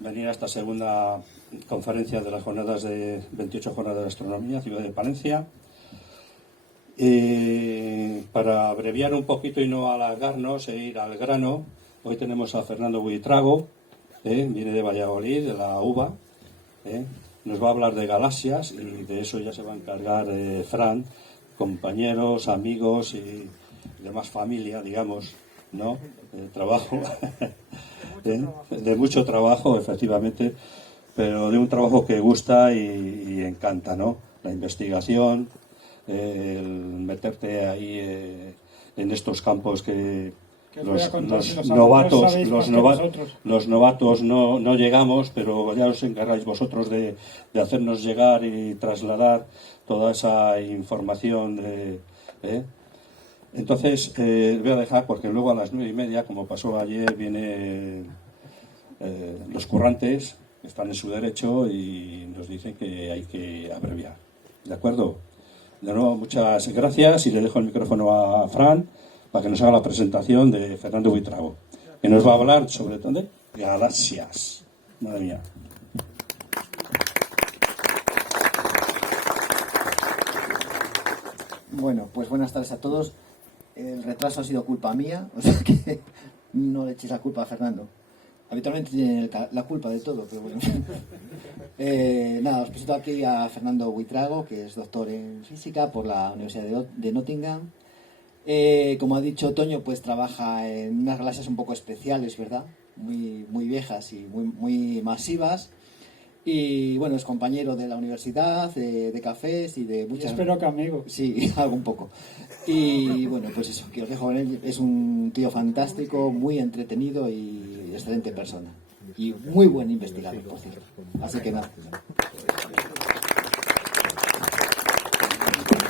venir a esta segunda conferencia de las jornadas de 28 jornadas de astronomía, ciudad de Palencia. Para abreviar un poquito y no alargarnos e ir al grano, hoy tenemos a Fernando Buitrago, viene de Valladolid, de la UBA, nos va a hablar de galaxias y de eso ya se va a encargar Fran, compañeros, amigos y demás familia, digamos, ¿no? Trabajo, de mucho trabajo, efectivamente, pero de un trabajo que gusta y encanta, ¿no? La investigación, el meterte ahí en estos campos que los novatos no llegamos, pero ya os encargáis vosotros de hacernos llegar y trasladar toda esa información. Entonces, voy a dejar, porque luego a las 9:30, como pasó ayer, vienen los currantes, están en su derecho y nos dicen que hay que abreviar. ¿De acuerdo? De nuevo, muchas gracias y le dejo el micrófono a Fran para que nos haga la presentación de Fernando Buitrago, que nos va a hablar sobre todo de galaxias. Madre mía. Bueno, pues buenas tardes a todos. El retraso ha sido culpa mía, o sea que no le eches la culpa a Fernando. Habitualmente tiene la culpa de todo, pero bueno. Nada, os presento aquí a Fernando Buitrago, que es doctor en física por la Universidad de Nottingham. Como ha dicho Toño, pues trabaja en unas galaxias un poco especiales, ¿verdad? Muy viejas y muy masivas. Y bueno, es compañero de la universidad, de cafés y de muchas... Espero que amigo. Sí, algo un poco. Y bueno, pues eso, que os dejo con él. Es un tío fantástico, muy entretenido y excelente persona. Y muy buen investigador, por cierto. Así que nada.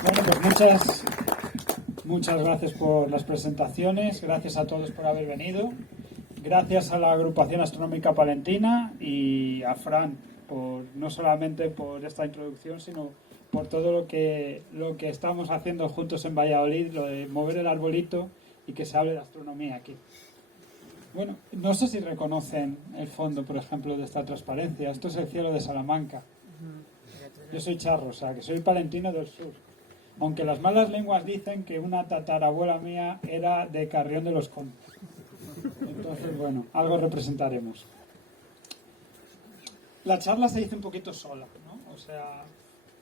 Bueno, pues muchas gracias por las presentaciones. Gracias a todos por haber venido. Gracias a la Agrupación Astronómica Palentina y a Fran, no solamente por esta introducción, sino por todo lo que estamos haciendo juntos en Valladolid, lo de mover el arbolito y que se hable de astronomía aquí. Bueno, no sé si reconocen el fondo, por ejemplo, de esta transparencia. Esto es el cielo de Salamanca. Yo soy charro, o sea, que soy palentino del sur. Aunque las malas lenguas dicen que una tatarabuela mía era de Carrión de los Condes. Entonces, bueno, algo representaremos. La charla se dice un poquito sola, ¿no? O sea,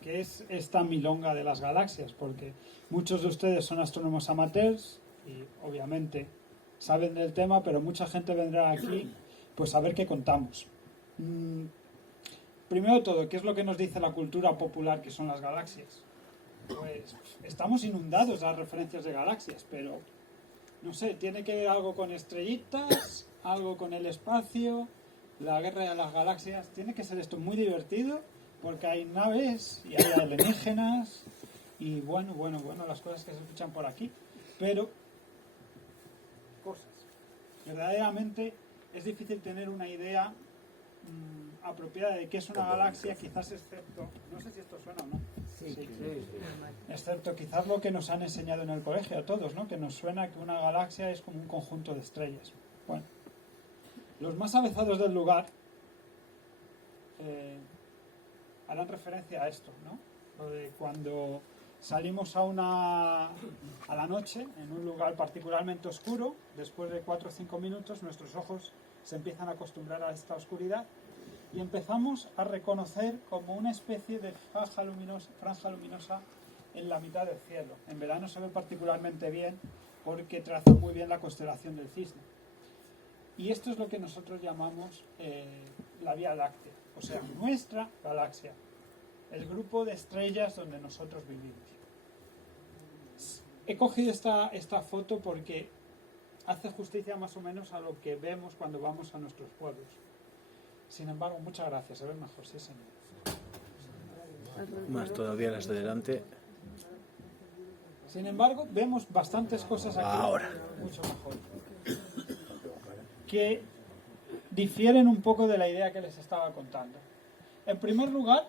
que es esta milonga de las galaxias, porque muchos de ustedes son astrónomos amateurs y obviamente saben del tema, pero mucha gente vendrá aquí pues a ver qué contamos. Primero de todo, ¿qué es lo que nos dice la cultura popular que son las galaxias? Pues estamos inundados de las referencias de galaxias, pero no sé, tiene que ver algo con estrellitas, algo con el espacio, la guerra de las galaxias. Tiene que ser esto muy divertido porque hay naves y hay alienígenas y bueno, las cosas que se escuchan por aquí, pero cosas. Verdaderamente es difícil tener una idea apropiada de qué es una galaxia, quizás excepto, no sé si esto suena o no. Sí. Excepto quizás lo que nos han enseñado en el colegio a todos, ¿no? Que nos suena que una galaxia es como un conjunto de estrellas. Bueno, los más avezados del lugar harán referencia a esto, ¿no? Lo de cuando salimos a la noche en un lugar particularmente oscuro, después de 4 o 5 minutos nuestros ojos se empiezan a acostumbrar a esta oscuridad y empezamos a reconocer como una especie de franja luminosa en la mitad del cielo. En verano se ve particularmente bien porque traza muy bien la constelación del Cisne. Y esto es lo que nosotros llamamos la Vía Láctea, o sea, nuestra galaxia, el grupo de estrellas donde nosotros vivimos. He cogido esta foto porque hace justicia más o menos a lo que vemos cuando vamos a nuestros pueblos. Sin embargo, muchas gracias. Se ve mejor, sí, señor. Más todavía las de delante. Sin embargo, vemos bastantes cosas aquí. Ahora. Mucho mejor. Que difieren un poco de la idea que les estaba contando. En primer lugar,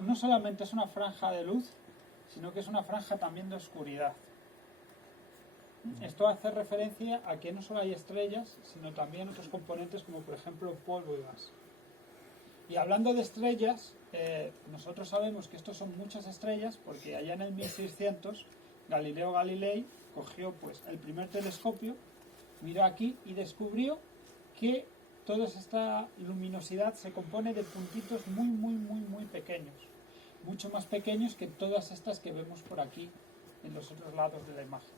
no solamente es una franja de luz, sino que es una franja también de oscuridad. Esto hace referencia a que no solo hay estrellas, sino también otros componentes como por ejemplo polvo y gas. Y hablando de estrellas, nosotros sabemos que estos son muchas estrellas porque allá en el 1600 Galileo Galilei cogió pues el primer telescopio, miró aquí y descubrió que toda esta luminosidad se compone de puntitos muy pequeños, mucho más pequeños que todas estas que vemos por aquí en los otros lados de la imagen.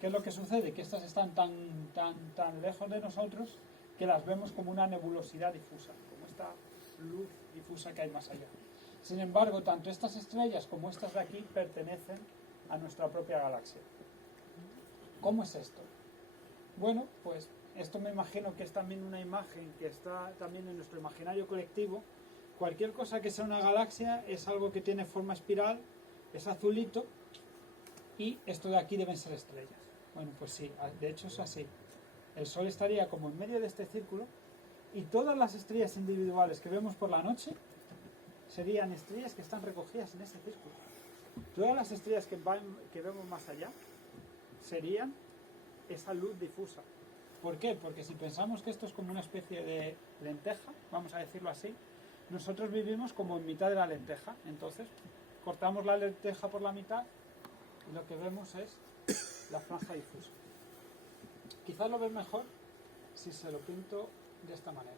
¿Qué es lo que sucede? Que estas están tan lejos de nosotros que las vemos como una nebulosidad difusa, como esta luz difusa que hay más allá. Sin embargo, tanto estas estrellas como estas de aquí pertenecen a nuestra propia galaxia. ¿Cómo es esto? Bueno, pues esto me imagino que es también una imagen que está también en nuestro imaginario colectivo. Cualquier cosa que sea una galaxia es algo que tiene forma espiral, es azulito, y esto de aquí deben ser estrellas. Bueno, pues sí, de hecho es así. El Sol estaría como en medio de este círculo y todas las estrellas individuales que vemos por la noche serían estrellas que están recogidas en ese círculo. Todas las estrellas que vemos más allá serían esa luz difusa. ¿Por qué? Porque si pensamos que esto es como una especie de lenteja, vamos a decirlo así, nosotros vivimos como en mitad de la lenteja. Entonces, cortamos la lenteja por la mitad y lo que vemos es la franja difusa. Quizás lo ves mejor si se lo pinto de esta manera.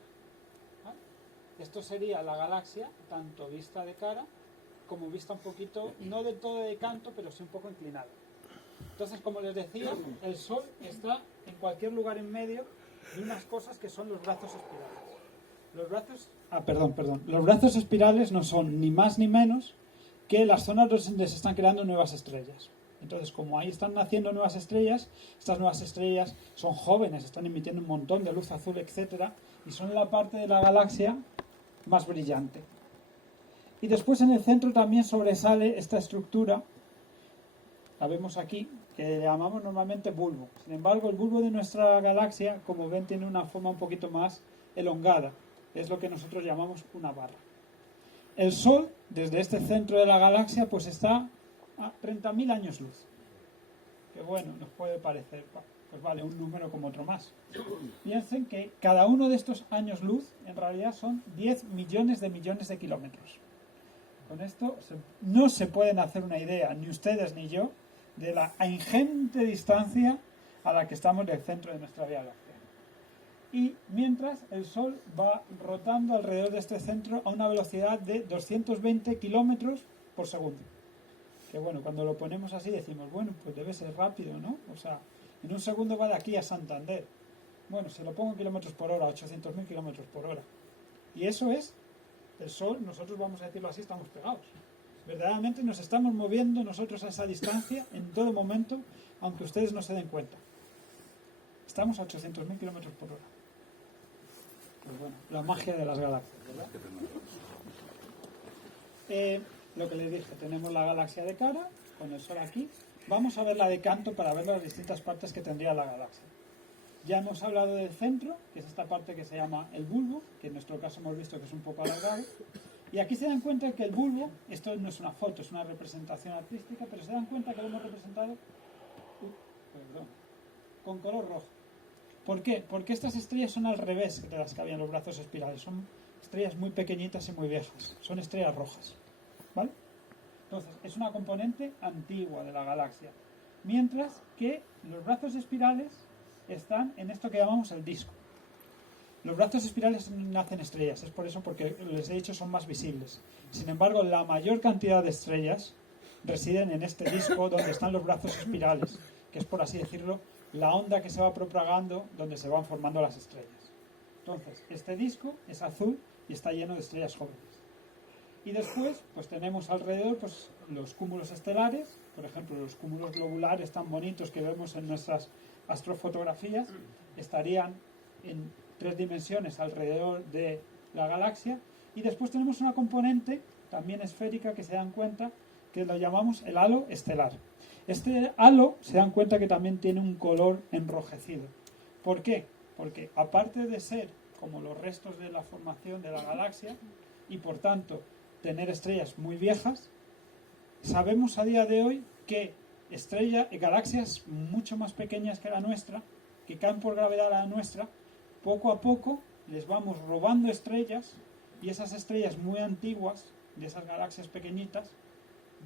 ¿Vale? Esto sería la galaxia, tanto vista de cara como vista un poquito, no del todo de canto, pero sí un poco inclinada. Entonces, como les decía, el Sol está en cualquier lugar en medio de unas cosas que son los brazos espirales. Los brazos espirales no son ni más ni menos que las zonas donde se están creando nuevas estrellas. Entonces, como ahí están naciendo nuevas estrellas, estas nuevas estrellas son jóvenes, están emitiendo un montón de luz azul, etcétera, y son la parte de la galaxia más brillante. Y después en el centro también sobresale esta estructura, la vemos aquí, que llamamos normalmente bulbo. Sin embargo, el bulbo de nuestra galaxia, como ven, tiene una forma un poquito más elongada. Es lo que nosotros llamamos una barra. El Sol, desde este centro de la galaxia, pues está a 30.000 años luz. Que bueno, nos puede parecer, pues vale, un número como otro más. Piensen que cada uno de estos años luz, en realidad son 10 millones de kilómetros. Con esto no se pueden hacer una idea, ni ustedes ni yo, de la ingente distancia a la que estamos del centro de nuestra Vía Láctea. Y mientras el Sol va rotando alrededor de este centro a una velocidad de 220 kilómetros por segundo. Que bueno, cuando lo ponemos así decimos, bueno, pues debe ser rápido, ¿no? O sea, en un segundo va de aquí a Santander. Bueno, si lo pongo en kilómetros por hora, 800.000 kilómetros por hora. Y eso es el Sol, nosotros vamos a decirlo así, estamos pegados. Verdaderamente nos estamos moviendo nosotros a esa distancia en todo momento, aunque ustedes no se den cuenta. Estamos a 800.000 kilómetros por hora. Pues bueno, la magia de las galaxias, ¿verdad? Lo que les dije, tenemos la galaxia de cara, con el Sol aquí. Vamos a ver la de canto para ver las distintas partes que tendría la galaxia. Ya hemos hablado del centro, que es esta parte que se llama el bulbo, que en nuestro caso hemos visto que es un poco alargado. Y aquí se dan cuenta que el bulbo, esto no es una foto, es una representación artística, pero se dan cuenta que lo hemos representado con color rojo. ¿Por qué? Porque estas estrellas son al revés de las que había en los brazos espirales. Son estrellas muy pequeñitas y muy viejas. Son estrellas rojas. ¿Vale? Entonces, es una componente antigua de la galaxia. Mientras que los brazos espirales están en esto que llamamos el disco. Los brazos espirales nacen estrellas, es por eso porque les he dicho son más visibles. Sin embargo, la mayor cantidad de estrellas residen en este disco donde están los brazos espirales, que es, por así decirlo, la onda que se va propagando donde se van formando las estrellas. Entonces, este disco es azul y está lleno de estrellas jóvenes. Y después, pues tenemos alrededor pues, los cúmulos estelares, por ejemplo, los cúmulos globulares tan bonitos que vemos en nuestras astrofotografías, estarían en 3 dimensiones alrededor de la galaxia. Y después tenemos una componente también esférica que se dan cuenta que lo llamamos el halo estelar. Este halo se dan cuenta que también tiene un color enrojecido. ¿Por qué? Porque aparte de ser como los restos de la formación de la galaxia y por tanto tener estrellas muy viejas, sabemos a día de hoy que galaxias mucho más pequeñas que la nuestra, que caen por gravedad a la nuestra, poco a poco les vamos robando estrellas Y esas estrellas muy antiguas, de esas galaxias pequeñitas,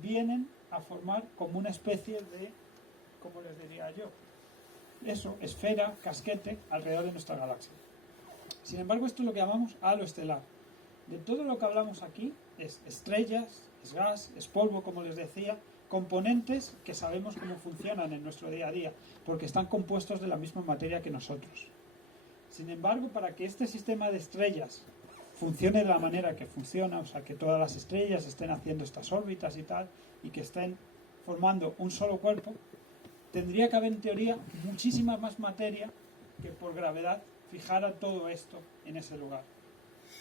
vienen a formar como una especie de, ¿cómo les diría yo? Eso, esfera, casquete, alrededor de nuestra galaxia. Sin embargo, esto es lo que llamamos halo estelar. De todo lo que hablamos aquí es estrellas, es gas, es polvo, como les decía, componentes que sabemos cómo funcionan en nuestro día a día, porque están compuestos de la misma materia que nosotros. Sin embargo, para que este sistema de estrellas funcione de la manera que funciona, o sea, que todas las estrellas estén haciendo estas órbitas y tal, y que estén formando un solo cuerpo, tendría que haber en teoría muchísima más materia que por gravedad fijara todo esto en ese lugar.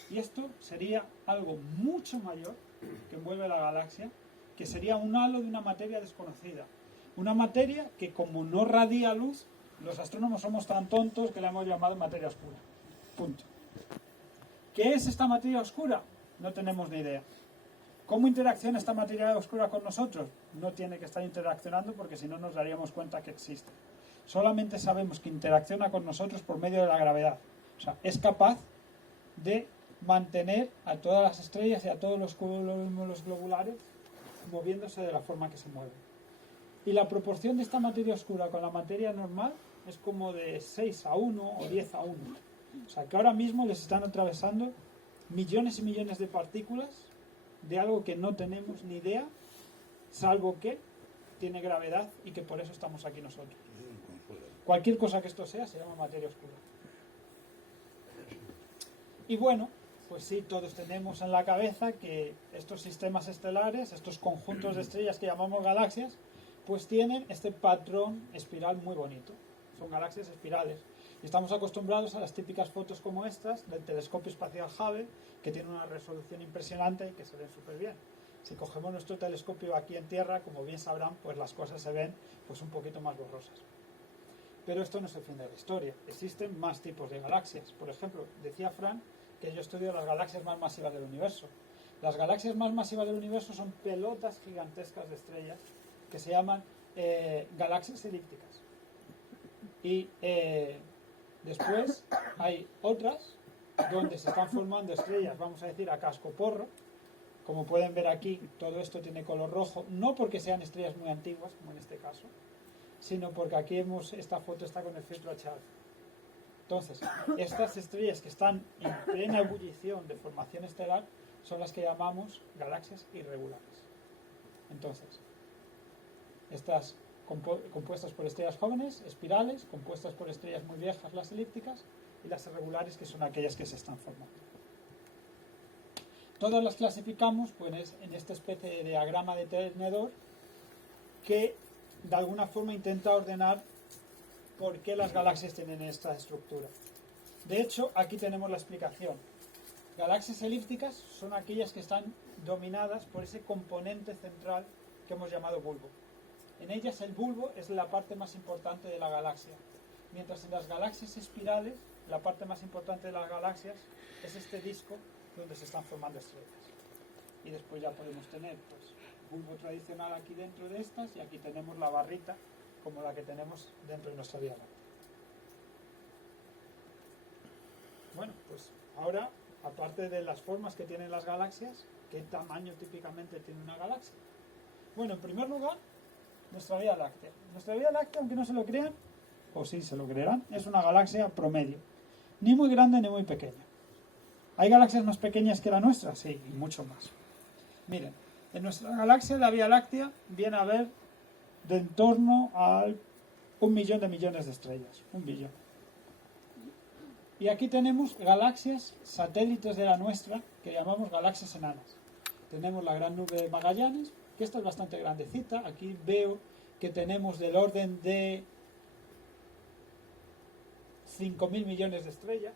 Y esto sería algo mucho mayor que envuelve la galaxia, que sería un halo de una materia desconocida. Una materia que, como no radia luz, los astrónomos somos tan tontos que la hemos llamado materia oscura. Punto. ¿Qué es esta materia oscura? No tenemos ni idea. ¿Cómo interacciona esta materia oscura con nosotros? No tiene que estar interaccionando porque si no nos daríamos cuenta que existe. Solamente sabemos que interacciona con nosotros por medio de la gravedad. O sea, es capaz de mantener a todas las estrellas y a todos los cúmulos globulares moviéndose de la forma que se mueven. Y la proporción de esta materia oscura con la materia normal es como de 6:1 o 10:1. O sea, que ahora mismo les están atravesando millones y millones de partículas de algo que no tenemos ni idea, salvo que tiene gravedad y que por eso estamos aquí nosotros. Cualquier cosa que esto sea se llama materia oscura. Y bueno, pues sí, todos tenemos en la cabeza que estos sistemas estelares, estos conjuntos de estrellas que llamamos galaxias, pues tienen este patrón espiral muy bonito. Son galaxias espirales. Y estamos acostumbrados a las típicas fotos como estas del telescopio espacial Hubble, que tiene una resolución impresionante y que se ven súper bien. Si cogemos nuestro telescopio aquí en Tierra, como bien sabrán, pues las cosas se ven pues un poquito más borrosas. Pero esto no es el fin de la historia. Existen más tipos de galaxias. Por ejemplo, decía Fran que yo estudio las galaxias más masivas del universo. Las galaxias más masivas del universo son pelotas gigantescas de estrellas que se llaman galaxias elípticas. Y después hay otras donde se están formando estrellas, vamos a decir, a cascoporro. Como pueden ver aquí, todo esto tiene color rojo, no porque sean estrellas muy antiguas, como en este caso, sino porque aquí esta foto está con el filtro H alfa. Entonces, estas estrellas que están en plena ebullición de formación estelar son las que llamamos galaxias irregulares. Entonces, estas compuestas por estrellas jóvenes, espirales, compuestas por estrellas muy viejas, las elípticas, y las irregulares, que son aquellas que se están formando. Todas las clasificamos pues, en esta especie de diagrama de tenedor que de alguna forma intenta ordenar por qué las galaxias tienen esta estructura. De hecho, aquí tenemos la explicación. Galaxias elípticas son aquellas que están dominadas por ese componente central que hemos llamado bulbo. En ellas el bulbo es la parte más importante de la galaxia, mientras en las galaxias espirales la parte más importante de las galaxias es este disco donde se están formando estrellas. Y después ya podemos tener pues, bulbo tradicional aquí dentro de estas, y aquí tenemos la barrita como la que tenemos dentro de nuestra Vía Láctea. Bueno, pues ahora, aparte de las formas que tienen las galaxias, ¿qué tamaño típicamente tiene una galaxia? Bueno, en primer lugar, nuestra Vía Láctea. Nuestra Vía Láctea, aunque no se lo crean, o sí se lo creerán, es una galaxia promedio. Ni muy grande ni muy pequeña. ¿Hay galaxias más pequeñas que la nuestra? Sí, y mucho más. Miren, en nuestra galaxia, la Vía Láctea, viene a haber de en torno a 1 millón de millones de estrellas. 1 billón. Y aquí tenemos galaxias satélites de la nuestra, que llamamos galaxias enanas. Tenemos la gran nube de Magallanes, que esta es bastante grandecita. Aquí veo que tenemos del orden de 5.000 millones de estrellas.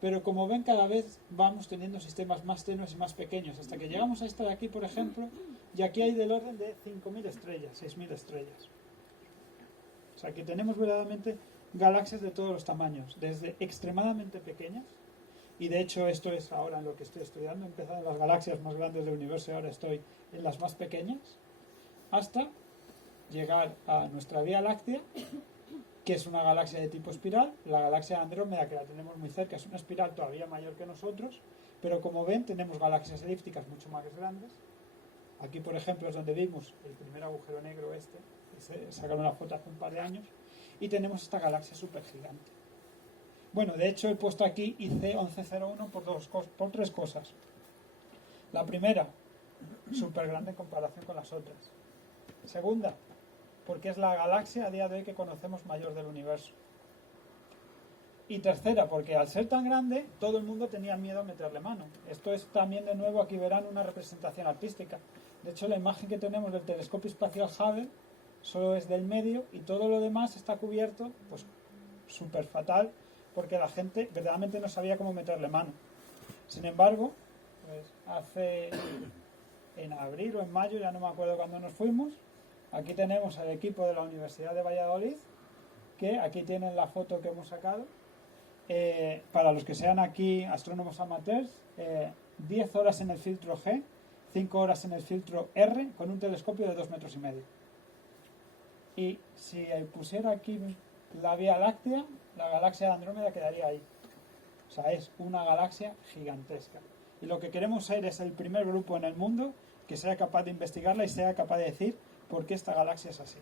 Pero como ven, cada vez vamos teniendo sistemas más tenues y más pequeños, hasta que llegamos a esta de aquí, por ejemplo, y aquí hay del orden de 5.000 estrellas, 6.000 estrellas. O sea que tenemos verdaderamente galaxias de todos los tamaños, desde extremadamente pequeñas, y de hecho esto es ahora en lo que estoy estudiando, he empezado en las galaxias más grandes del universo y ahora estoy en las más pequeñas, hasta llegar a nuestra Vía Láctea, que es una galaxia de tipo espiral. La galaxia de Andrómeda, que la tenemos muy cerca, es una espiral todavía mayor que nosotros, pero como ven tenemos galaxias elípticas mucho más grandes. Aquí, por ejemplo, es donde vimos el primer agujero negro que se sacaron una foto hace un par de años, y tenemos esta galaxia supergigante. Bueno, de hecho he puesto aquí IC 1101 por tres cosas. La primera, súper grande en comparación con las otras. Segunda, porque es la galaxia a día de hoy que conocemos mayor del universo. Y tercera, porque al ser tan grande, todo el mundo tenía miedo a meterle mano. Esto es también, de nuevo, aquí verán una representación artística. De hecho, la imagen que tenemos del telescopio espacial Hubble solo es del medio y todo lo demás está cubierto, pues, súper fatal, porque la gente verdaderamente no sabía cómo meterle mano. Sin embargo, pues hace en abril o en mayo, ya no me acuerdo cuándo nos fuimos, aquí tenemos al equipo de la Universidad de Valladolid, que aquí tienen la foto que hemos sacado. Para los que sean aquí astrónomos amateurs, 10 horas en el filtro G, 5 horas en el filtro R, con un telescopio de 2,5 metros. Y si pusiera aquí la Vía Láctea, la galaxia de Andrómeda quedaría ahí. O sea, es una galaxia gigantesca. Y lo que queremos ser es el primer grupo en el mundo que sea capaz de investigarla y sea capaz de decir por qué esta galaxia es así.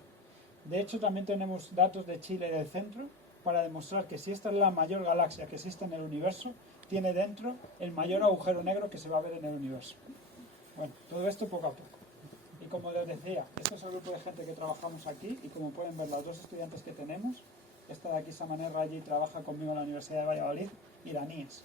De hecho, también tenemos datos de Chile y del centro para demostrar que si esta es la mayor galaxia que existe en el universo, tiene dentro el mayor agujero negro que se va a ver en el universo. Bueno, todo esto poco a poco. Y como les decía, este es el grupo de gente que trabajamos aquí, y como pueden ver, los dos estudiantes que tenemos, esta de aquí, Samané Raji, trabaja conmigo en la Universidad de Valladolid, iraníes.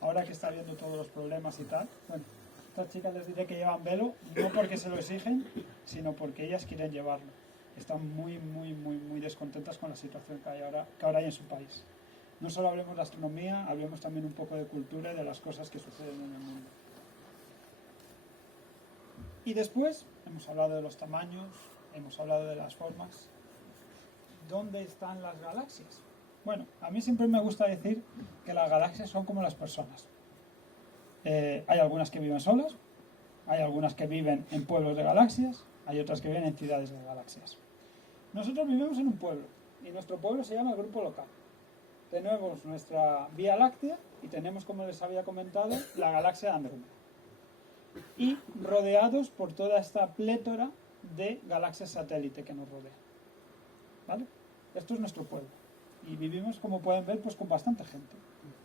Ahora que está viendo todos los problemas y tal, bueno, estas chicas les diré que llevan velo, no porque se lo exigen, sino porque ellas quieren llevarlo. Están muy descontentas con la situación que ahora hay en su país. No solo hablemos de astronomía, hablemos también un poco de cultura y de las cosas que suceden en el mundo. Y después hemos hablado de los tamaños, hemos hablado de las formas. ¿Dónde están las galaxias? Bueno, a mí siempre me gusta decir que las galaxias son como las personas. Hay algunas que viven solas, hay algunas que viven en pueblos de galaxias, hay otras que viven en ciudades de galaxias. Nosotros vivimos en un pueblo, y nuestro pueblo se llama el Grupo Local. Tenemos nuestra Vía Láctea y tenemos, como les había comentado, la galaxia de Andrómeda. Y rodeados por toda esta plétora de galaxias satélite que nos rodea. ¿Vale? Esto es nuestro pueblo. Y vivimos, como pueden ver, pues con bastante gente.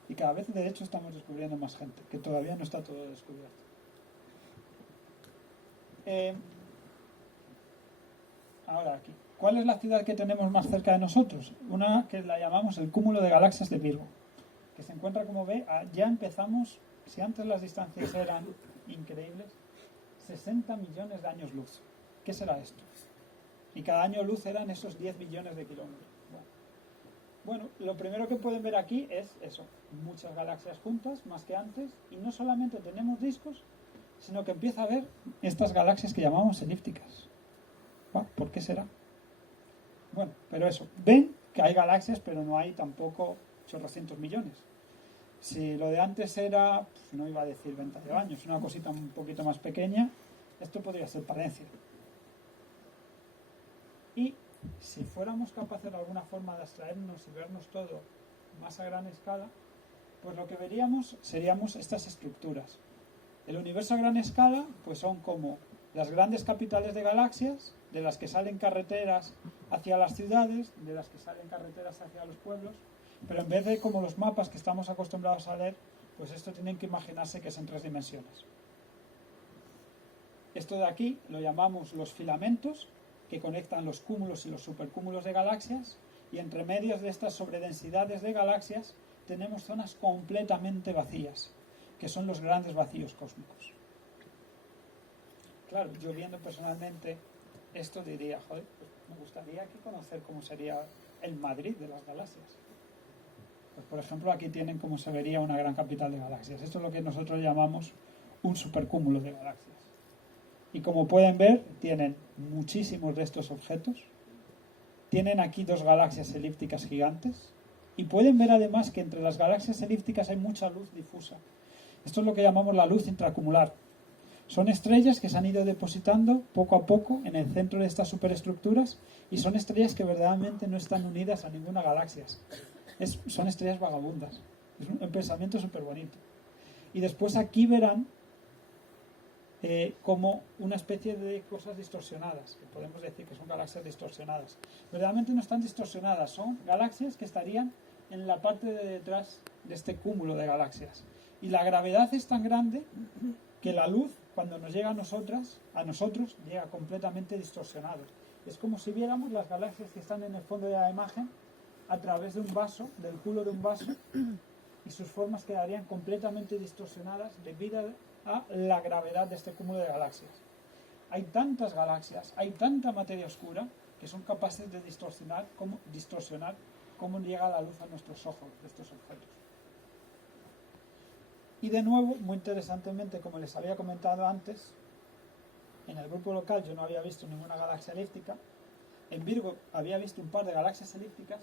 Y cada vez, de hecho, estamos descubriendo más gente, que todavía no está todo descubierto. Ahora aquí. ¿Cuál es la ciudad que tenemos más cerca de nosotros? Una que la llamamos el cúmulo de galaxias de Virgo, que se encuentra, como ve, ya empezamos, si antes las distancias eran increíbles, 60 millones de años luz. ¿Qué será esto? Y cada año luz eran esos 10 billones de kilómetros. Bueno, lo primero que pueden ver aquí es eso, muchas galaxias juntas, más que antes, y no solamente tenemos discos, sino que empieza a haber estas galaxias que llamamos elípticas. ¿Por qué será? Bueno, pero eso, ven que hay galaxias, pero no hay tampoco chorrocientos millones. Si lo de antes era, no iba a decir 20 años, una cosita un poquito más pequeña, esto podría ser Palencia. Y si fuéramos capaces de alguna forma de abstraernos y vernos todo más a gran escala, pues lo que veríamos seríamos estas estructuras. El universo a gran escala, pues son como las grandes capitales de galaxias, de las que salen carreteras hacia las ciudades, de las que salen carreteras hacia los pueblos, pero en vez de como los mapas que estamos acostumbrados a leer, pues esto tienen que imaginarse que es en 3 dimensiones. Esto de aquí lo llamamos los filamentos, que conectan los cúmulos y los supercúmulos de galaxias, y entre medios de estas sobredensidades de galaxias tenemos zonas completamente vacías, que son los grandes vacíos cósmicos. Claro, yo viendo personalmente esto diría, joder, pues me gustaría aquí conocer cómo sería el Madrid de las galaxias. Pues por ejemplo, aquí tienen cómo se vería una gran capital de galaxias. Esto es lo que nosotros llamamos un supercúmulo de galaxias. Y como pueden ver, tienen muchísimos de estos objetos. Tienen aquí 2 galaxias elípticas gigantes. Y pueden ver además que entre las galaxias elípticas hay mucha luz difusa. Esto es lo que llamamos la luz intracumular. O Son estrellas que se han ido depositando poco a poco en el centro de estas superestructuras y son estrellas que verdaderamente no están unidas a ninguna galaxia. Son estrellas vagabundas. Es un pensamiento súper bonito. Y después aquí verán como una especie de cosas distorsionadas, que podemos decir que son galaxias distorsionadas. Verdaderamente no están distorsionadas, son galaxias que estarían en la parte de detrás de este cúmulo de galaxias. Y la gravedad es tan grande que la luz, cuando nos llega a nosotros, llega completamente distorsionado. Es como si viéramos las galaxias que están en el fondo de la imagen a través de un vaso, del culo de un vaso, y sus formas quedarían completamente distorsionadas debido a la gravedad de este cúmulo de galaxias. Hay tantas galaxias, hay tanta materia oscura que son capaces de distorsionar cómo llega la luz a nuestros ojos de estos objetos. Y de nuevo, muy interesantemente, como les había comentado antes, en el grupo local yo no había visto ninguna galaxia elíptica. En Virgo había visto un par de galaxias elípticas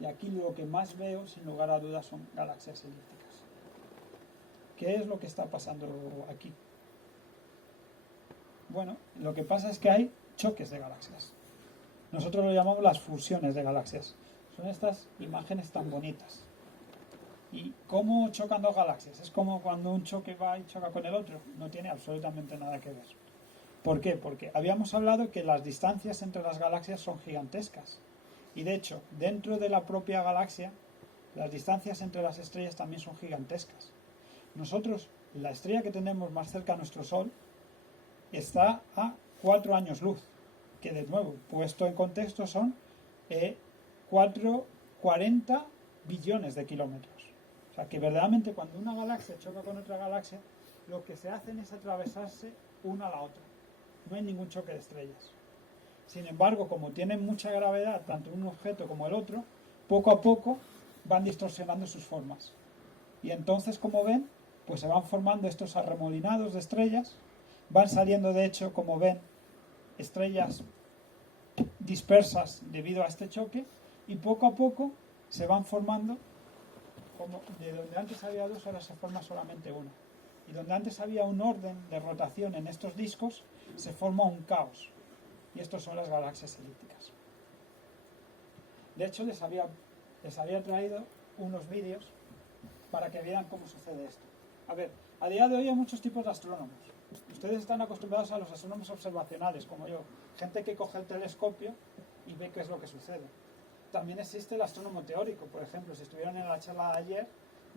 y aquí lo que más veo, sin lugar a dudas, son galaxias elípticas. ¿Qué es lo que está pasando aquí? Bueno, lo que pasa es que hay choques de galaxias. Nosotros lo llamamos las fusiones de galaxias. Son estas imágenes tan bonitas. ¿Y cómo chocan dos galaxias? Es como cuando un choque va y choca con el otro. No tiene absolutamente nada que ver. ¿Por qué? Porque habíamos hablado que las distancias entre las galaxias son gigantescas. Y de hecho, dentro de la propia galaxia, las distancias entre las estrellas también son gigantescas. Nosotros, la estrella que tenemos más cerca a nuestro Sol, está a 4 años luz. Que de nuevo, puesto en contexto, son 40 billones de kilómetros. O sea, que verdaderamente cuando una galaxia choca con otra galaxia, lo que se hacen es atravesarse una a la otra. No hay ningún choque de estrellas. Sin embargo, como tienen mucha gravedad, tanto un objeto como el otro, poco a poco van distorsionando sus formas. Y entonces, como ven, pues se van formando estos arremolinados de estrellas, van saliendo, de hecho, como ven, estrellas dispersas debido a este choque, y poco a poco se van formando, como de donde antes había dos, ahora se forma solamente una. Y donde antes había un orden de rotación en estos discos, se forma un caos. Y estos son las galaxias elípticas. De hecho, les había traído unos vídeos para que vieran cómo sucede esto. A ver, a día de hoy hay muchos tipos de astrónomos. Ustedes están acostumbrados a los astrónomos observacionales, como yo. Gente que coge el telescopio y ve qué es lo que sucede. También existe el astrónomo teórico. Por ejemplo, si estuvieron en la charla de ayer,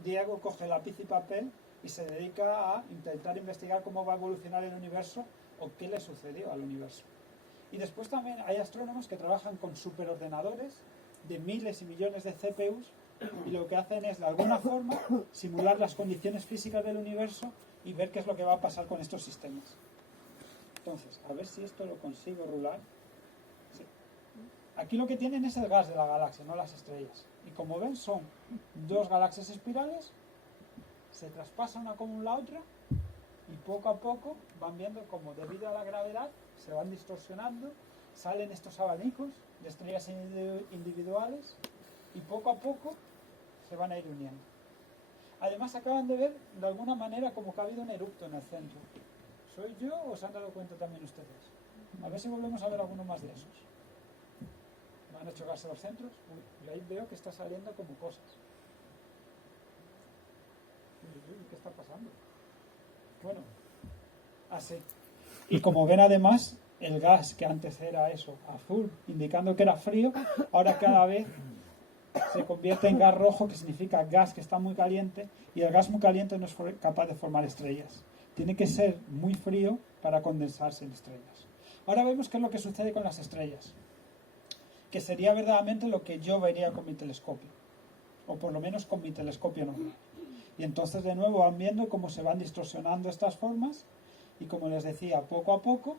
Diego coge lápiz y papel y se dedica a intentar investigar cómo va a evolucionar el universo o qué le sucedió al universo. Y después también hay astrónomos que trabajan con superordenadores de miles y millones de CPUs y lo que hacen es, de alguna forma, simular las condiciones físicas del universo y ver qué es lo que va a pasar con estos sistemas. Entonces, a ver si esto lo consigo rular. Sí. Aquí lo que tienen es el gas de la galaxia, no las estrellas. Y como ven, son dos galaxias espirales, se traspasan una con la otra y poco a poco van viendo como debido a la gravedad se van distorsionando, salen estos abanicos de estrellas individuales y poco a poco se van a ir uniendo. Además acaban de ver de alguna manera como que ha habido un erupto en el centro. ¿Soy yo o se han dado cuenta también ustedes? A ver si volvemos a ver alguno más de esos. ¿Van a chocarse los centros? Uy, y ahí veo que está saliendo como cosas. ¿Qué está pasando? Bueno, así. Y como ven además, el gas que antes era eso, azul, indicando que era frío, ahora cada vez se convierte en gas rojo, que significa gas que está muy caliente, y el gas muy caliente no es capaz de formar estrellas. Tiene que ser muy frío para condensarse en estrellas. Ahora vemos qué es lo que sucede con las estrellas, que sería verdaderamente lo que yo vería con mi telescopio, o por lo menos con mi telescopio normal. Y entonces de nuevo van viendo cómo se van distorsionando estas formas, y como les decía, poco a poco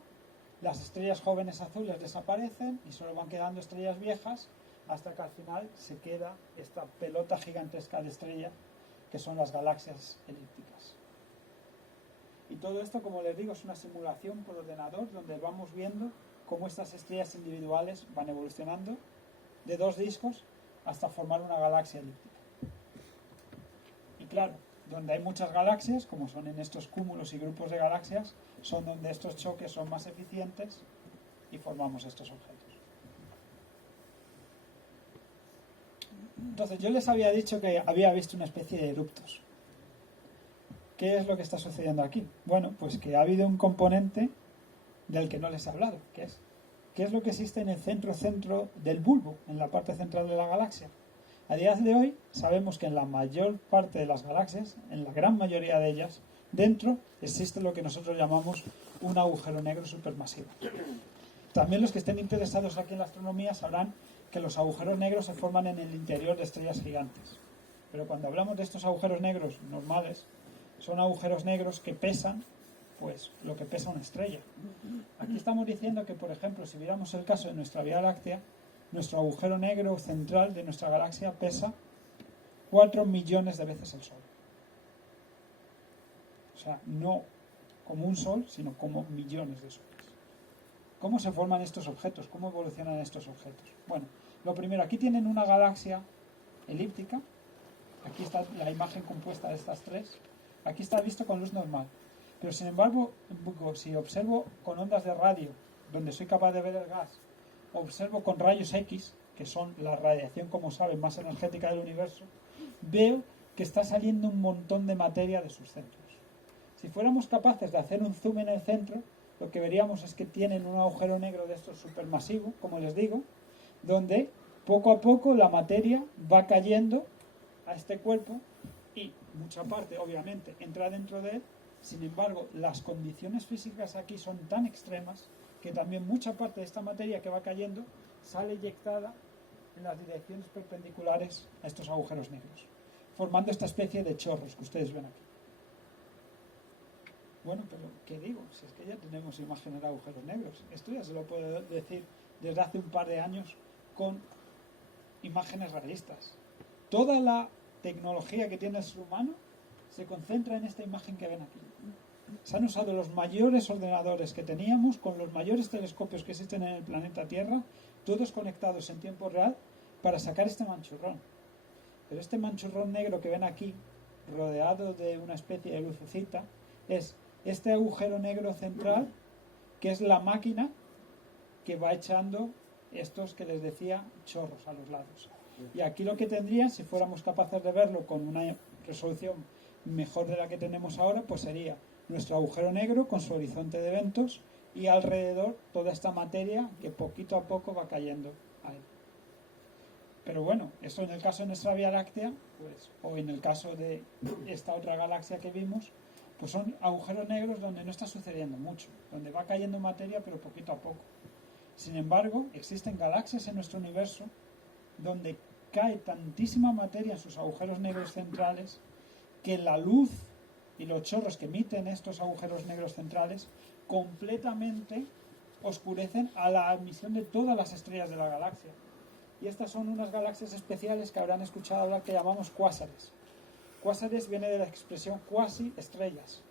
las estrellas jóvenes azules desaparecen y solo van quedando estrellas viejas, hasta que al final se queda esta pelota gigantesca de estrellas que son las galaxias elípticas. Y todo esto, como les digo, es una simulación por ordenador donde vamos viendo cómo estas estrellas individuales van evolucionando de dos discos hasta formar una galaxia elíptica. Y claro, donde hay muchas galaxias, como son en estos cúmulos y grupos de galaxias, son donde estos choques son más eficientes y formamos estos objetos. Entonces, yo les había dicho que había visto una especie de eruptos. ¿Qué es lo que está sucediendo aquí? Bueno, pues que ha habido un componente del que no les he hablado, que es ¿qué es lo que existe en el centro del bulbo, en la parte central de la galaxia? A día de hoy sabemos que en la mayor parte de las galaxias, en la gran mayoría de ellas, dentro existe lo que nosotros llamamos un agujero negro supermasivo. También los que estén interesados aquí en la astronomía sabrán que los agujeros negros se forman en el interior de estrellas gigantes. Pero cuando hablamos de estos agujeros negros normales, son agujeros negros que pesan pues lo que pesa una estrella. Aquí estamos diciendo que, por ejemplo, si viéramos el caso de nuestra Vía Láctea, nuestro agujero negro central de nuestra galaxia pesa 4 millones de veces el Sol. O sea, no como un Sol, sino como millones de soles. ¿Cómo se forman estos objetos? ¿Cómo evolucionan estos objetos? Bueno, lo primero, aquí tienen una galaxia elíptica. Aquí está la imagen compuesta de estas tres. Aquí está visto con luz normal. Pero sin embargo, si observo con ondas de radio, donde soy capaz de ver el gas, observo con rayos X, que son la radiación, como saben, más energética del universo, veo que está saliendo un montón de materia de sus centros. Si fuéramos capaces de hacer un zoom en el centro, lo que veríamos es que tienen un agujero negro de estos supermasivo, como les digo, donde poco a poco la materia va cayendo a este cuerpo y mucha parte, obviamente, entra dentro de él. Sin embargo, las condiciones físicas aquí son tan extremas que también mucha parte de esta materia que va cayendo sale eyectada en las direcciones perpendiculares a estos agujeros negros, formando esta especie de chorros que ustedes ven aquí. Bueno, pero ¿qué digo? Si es que ya tenemos imágenes de agujeros negros. Esto ya se lo puedo decir desde hace un par de años con imágenes realistas. Toda la tecnología que tiene el ser humano se concentra en esta imagen que ven aquí. Se han usado los mayores ordenadores que teníamos, con los mayores telescopios que existen en el planeta Tierra, todos conectados en tiempo real, para sacar este manchurrón. Pero este manchurrón negro que ven aquí, rodeado de una especie de lucecita, es este agujero negro central, que es la máquina que va echando estos que les decía chorros a los lados. Y aquí lo que tendrían, si fuéramos capaces de verlo con una resolución mejor de la que tenemos ahora, pues sería nuestro agujero negro con su horizonte de eventos y alrededor toda esta materia que poquito a poco va cayendo a él. Pero bueno, eso en el caso de nuestra Vía Láctea, pues, o en el caso de esta otra galaxia que vimos, pues son agujeros negros donde no está sucediendo mucho, donde va cayendo materia pero poquito a poco. Sin embargo, existen galaxias en nuestro universo donde cae tantísima materia en sus agujeros negros centrales que la luz y los chorros que emiten estos agujeros negros centrales completamente oscurecen a la emisión de todas las estrellas de la galaxia. Y estas son unas galaxias especiales que habrán escuchado hablar que llamamos cuásares. Cuásares viene de la expresión cuasi estrellas.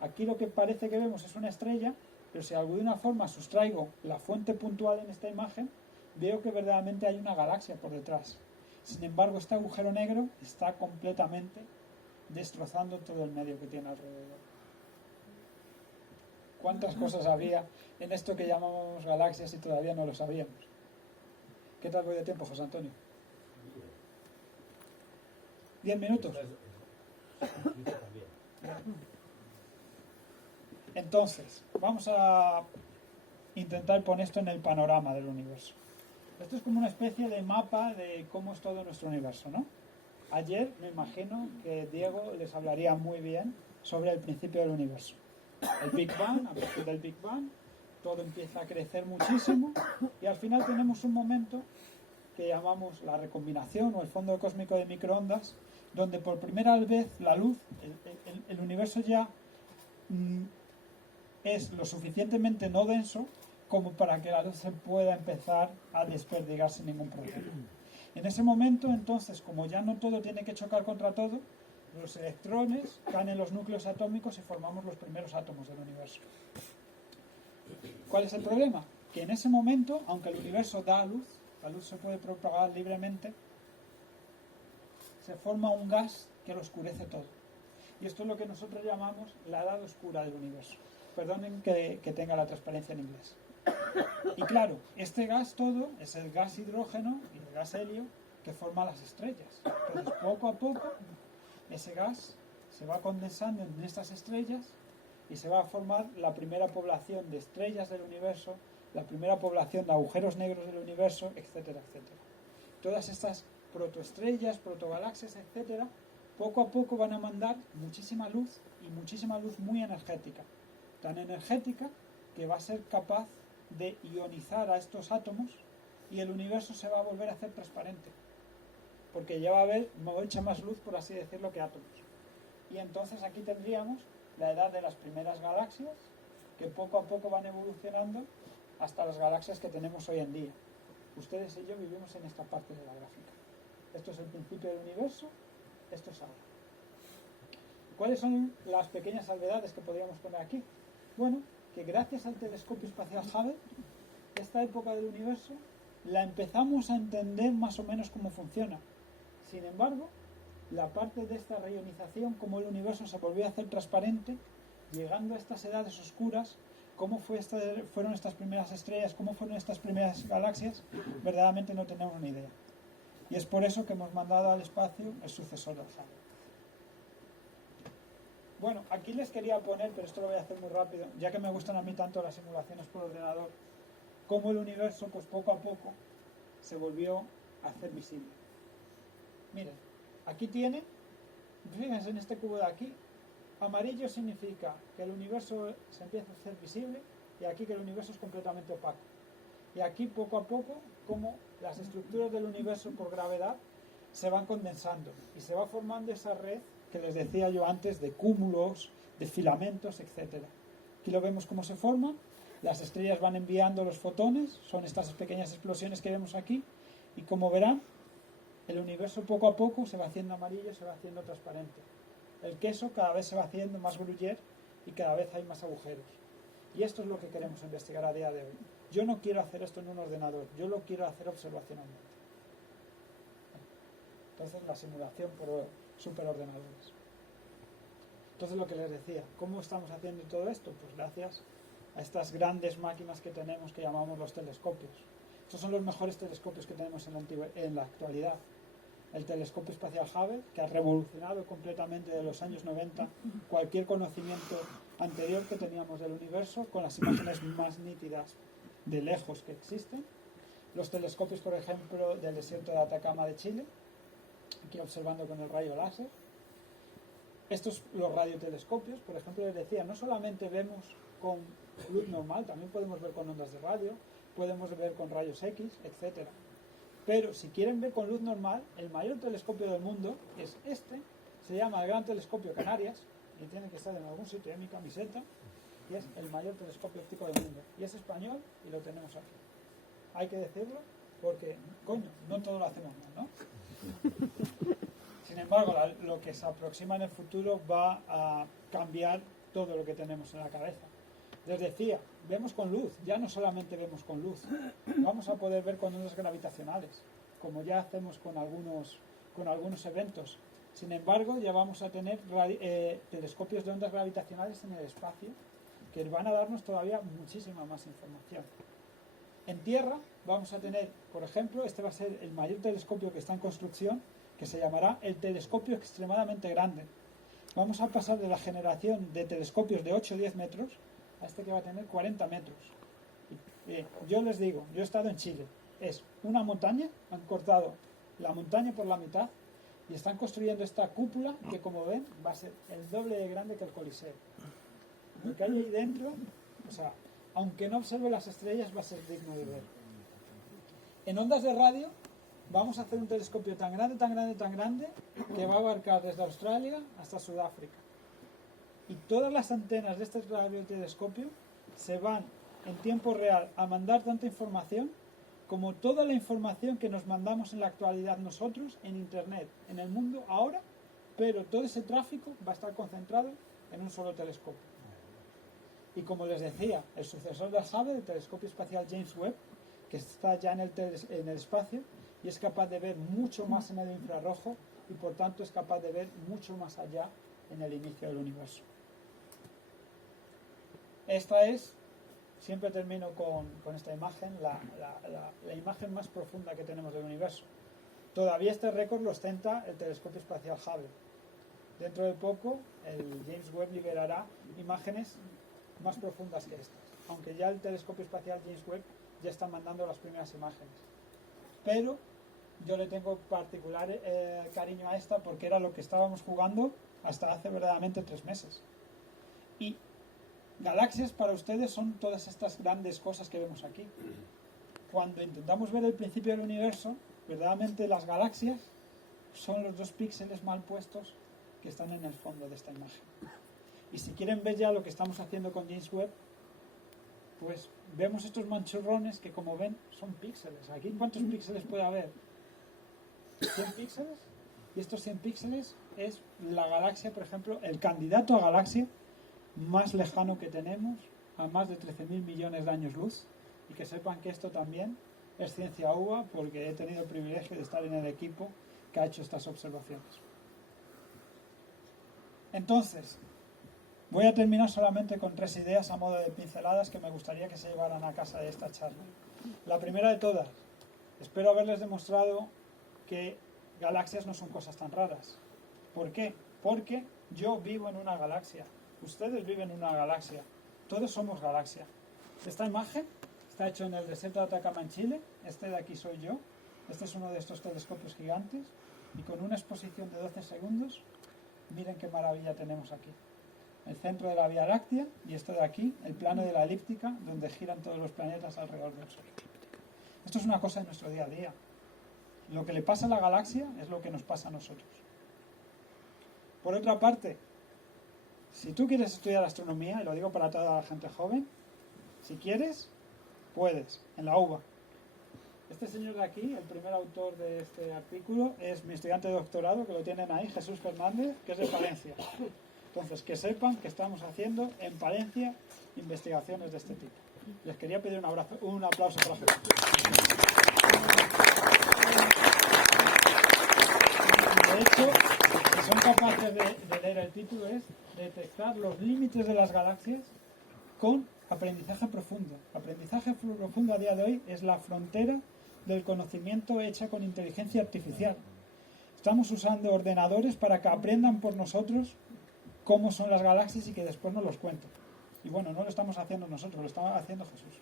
Aquí lo que parece que vemos es una estrella, pero si de alguna forma sustraigo la fuente puntual en esta imagen, veo que verdaderamente hay una galaxia por detrás. Sin embargo, este agujero negro está completamente destrozando todo el medio que tiene alrededor. ¿Cuántas cosas había en esto que llamamos galaxias y todavía no lo sabíamos? ¿Qué tal voy de tiempo, José Antonio? 10 minutos. Entonces, vamos a intentar poner esto en el panorama del universo. Esto es como una especie de mapa de cómo es todo nuestro universo, ¿no? Ayer me imagino que Diego les hablaría muy bien sobre el principio del universo. El Big Bang, a partir del Big Bang, todo empieza a crecer muchísimo y al final tenemos un momento que llamamos la recombinación o el fondo cósmico de microondas, donde por primera vez la luz, el universo ya es lo suficientemente no denso como para que la luz se pueda empezar a desperdigar sin ningún problema. En ese momento, entonces, como ya no todo tiene que chocar contra todo, los electrones caen en los núcleos atómicos y formamos los primeros átomos del universo. ¿Cuál es el problema? Que en ese momento, aunque el universo da luz, la luz se puede propagar libremente, se forma un gas que lo oscurece todo. Y esto es lo que nosotros llamamos la edad oscura del universo. Perdonen que tenga la transparencia en inglés. Y claro, este gas todo es el gas hidrógeno y el gas helio que forma las estrellas. Entonces, poco a poco, ese gas se va condensando en estas estrellas y se va a formar la primera población de estrellas del universo, la primera población de agujeros negros del universo, etcétera, etcétera. Todas estas protoestrellas, protogalaxias, etcétera, poco a poco van a mandar muchísima luz y muchísima luz muy energética. Tan energética que va a ser capaz de ionizar a estos átomos y el universo se va a volver a hacer transparente. Porque ya va a haber mucha más luz, por así decirlo, que átomos. Y entonces aquí tendríamos la edad de las primeras galaxias, que poco a poco van evolucionando hasta las galaxias que tenemos hoy en día. Ustedes y yo vivimos en esta parte de la gráfica. Esto es el principio del universo, esto es ahora. ¿Cuáles son las pequeñas salvedades que podríamos poner aquí? Bueno, que gracias al telescopio espacial Hubble, esta época del universo la empezamos a entender más o menos cómo funciona. Sin embargo, la parte de esta reionización, cómo el universo se volvió a hacer transparente, llegando a estas edades oscuras, cómo fueron estas primeras estrellas, cómo fueron estas primeras galaxias, verdaderamente no tenemos ni idea. Y es por eso que hemos mandado al espacio el sucesor del Hubble. Bueno, aquí les quería poner, pero esto lo voy a hacer muy rápido, ya que me gustan a mí tanto las simulaciones por ordenador, cómo el universo, pues poco a poco, se volvió a hacer visible. Miren, aquí tienen, fíjense en este cubo de aquí, amarillo significa que el universo se empieza a hacer visible y aquí que el universo es completamente opaco. Y aquí poco a poco, como las estructuras del universo por gravedad se van condensando y se va formando esa red que les decía yo antes de cúmulos, de filamentos, etc. Aquí lo vemos cómo se forma, las estrellas van enviando los fotones, son estas pequeñas explosiones que vemos aquí, y como verán, el universo poco a poco se va haciendo amarillo, se va haciendo transparente. El queso cada vez se va haciendo más gruyere y cada vez hay más agujeros. Y esto es lo que queremos investigar a día de hoy. Yo no quiero hacer esto en un ordenador, yo lo quiero hacer observacionalmente. Entonces la simulación por superordenadores. Entonces lo que les decía, ¿cómo estamos haciendo todo esto? Pues gracias a estas grandes máquinas que tenemos que llamamos los telescopios. Estos son los mejores telescopios que tenemos en la actualidad. El telescopio espacial Hubble, que ha revolucionado completamente de los años 90 cualquier conocimiento anterior que teníamos del universo, con las imágenes más nítidas de lejos que existen. Los telescopios, por ejemplo, del desierto de Atacama de Chile, aquí observando con el rayo láser. Estos, los radiotelescopios, por ejemplo, les decía, no solamente vemos con luz normal, también podemos ver con ondas de radio, podemos ver con rayos X, etcétera. Pero si quieren ver con luz normal, el mayor telescopio del mundo es este, se llama el Gran Telescopio Canarias, y tiene que estar en algún sitio de mi camiseta, y es el mayor telescopio óptico del mundo. Y es español y lo tenemos aquí. Hay que decirlo porque, coño, no todo lo hacemos mal, ¿no? Sin embargo, lo que se aproxima en el futuro va a cambiar todo lo que tenemos en la cabeza. Les decía, vemos con luz, ya no solamente vemos con luz, vamos a poder ver con ondas gravitacionales, como ya hacemos con algunos eventos. Sin embargo, ya vamos a tener telescopios de ondas gravitacionales en el espacio que van a darnos todavía muchísima más información. En Tierra vamos a tener, por ejemplo, este va a ser el mayor telescopio que está en construcción, que se llamará el telescopio extremadamente grande. Vamos a pasar de la generación de telescopios de 8 o 10 metros a este que va a tener 40 metros. Yo les digo, yo he estado en Chile, es una montaña, han cortado la montaña por la mitad y están construyendo esta cúpula que, como ven, va a ser el doble de grande que el Coliseo. Lo que hay ahí dentro, o sea, aunque no observe las estrellas, va a ser digno de ver. En ondas de radio vamos a hacer un telescopio tan grande, tan grande, tan grande, que va a abarcar desde Australia hasta Sudáfrica. Y todas las antenas de este radiotelescopio se van en tiempo real a mandar tanta información como toda la información que nos mandamos en la actualidad nosotros en Internet, en el mundo ahora, pero todo ese tráfico va a estar concentrado en un solo telescopio. Y como les decía, el sucesor del Hubble, el telescopio espacial James Webb, que está ya en el espacio y es capaz de ver mucho más en el infrarrojo y por tanto es capaz de ver mucho más allá en el inicio del universo. Esta es, siempre termino con esta imagen, la imagen más profunda que tenemos del universo. Todavía este récord lo ostenta el telescopio espacial Hubble. Dentro de poco, el James Webb liberará imágenes más profundas que estas, aunque ya el telescopio espacial James Webb ya está mandando las primeras imágenes. Pero yo le tengo particular cariño a esta porque era lo que estábamos jugando hasta hace verdaderamente 3 meses. Y galaxias para ustedes son todas estas grandes cosas que vemos aquí. Cuando intentamos ver el principio del universo, verdaderamente las galaxias son los 2 píxeles mal puestos que están en el fondo de esta imagen. Y si quieren ver ya lo que estamos haciendo con James Webb, pues vemos estos manchurrones que, como ven, son píxeles. ¿Aquí cuántos píxeles puede haber? ¿100 píxeles? Y estos 100 píxeles es la galaxia, por ejemplo, el candidato a galaxia más lejano que tenemos, a más de 13.000 millones de años luz. Y que sepan que esto también es ciencia UBA, porque he tenido el privilegio de estar en el equipo que ha hecho estas observaciones. Entonces, voy a terminar solamente con 3 ideas a modo de pinceladas que me gustaría que se llevaran a casa de esta charla. La primera de todas, espero haberles demostrado que galaxias no son cosas tan raras. ¿Por qué? Porque yo vivo en una galaxia, ustedes viven en una galaxia, todos somos galaxia. Esta imagen está hecha en el desierto de Atacama, en Chile. Este de aquí soy yo. Este es uno de estos telescopios gigantes. Y con una exposición de 12 segundos, miren qué maravilla tenemos aquí. El centro de la Vía Láctea y esto de aquí, el plano de la elíptica, donde giran todos los planetas alrededor del Sol. Esto es una cosa de nuestro día a día. Lo que le pasa a la galaxia es lo que nos pasa a nosotros. Por otra parte, si tú quieres estudiar astronomía, y lo digo para toda la gente joven, si quieres, puedes, en la UBA. Este señor de aquí, el primer autor de este artículo, es mi estudiante de doctorado, que lo tienen ahí, Jesús Fernández, que es de Palencia. Entonces, que sepan que estamos haciendo en Palencia investigaciones de este tipo. Les quería pedir un aplauso para Jesús. De hecho, si son capaces de leer el título, es detectar los límites de las galaxias con aprendizaje profundo. Aprendizaje profundo a día de hoy es la frontera del conocimiento hecha con inteligencia artificial. Estamos usando ordenadores para que aprendan por nosotros cómo son las galaxias y que después nos los cuenten. Y bueno, no lo estamos haciendo nosotros, lo está haciendo Jesús.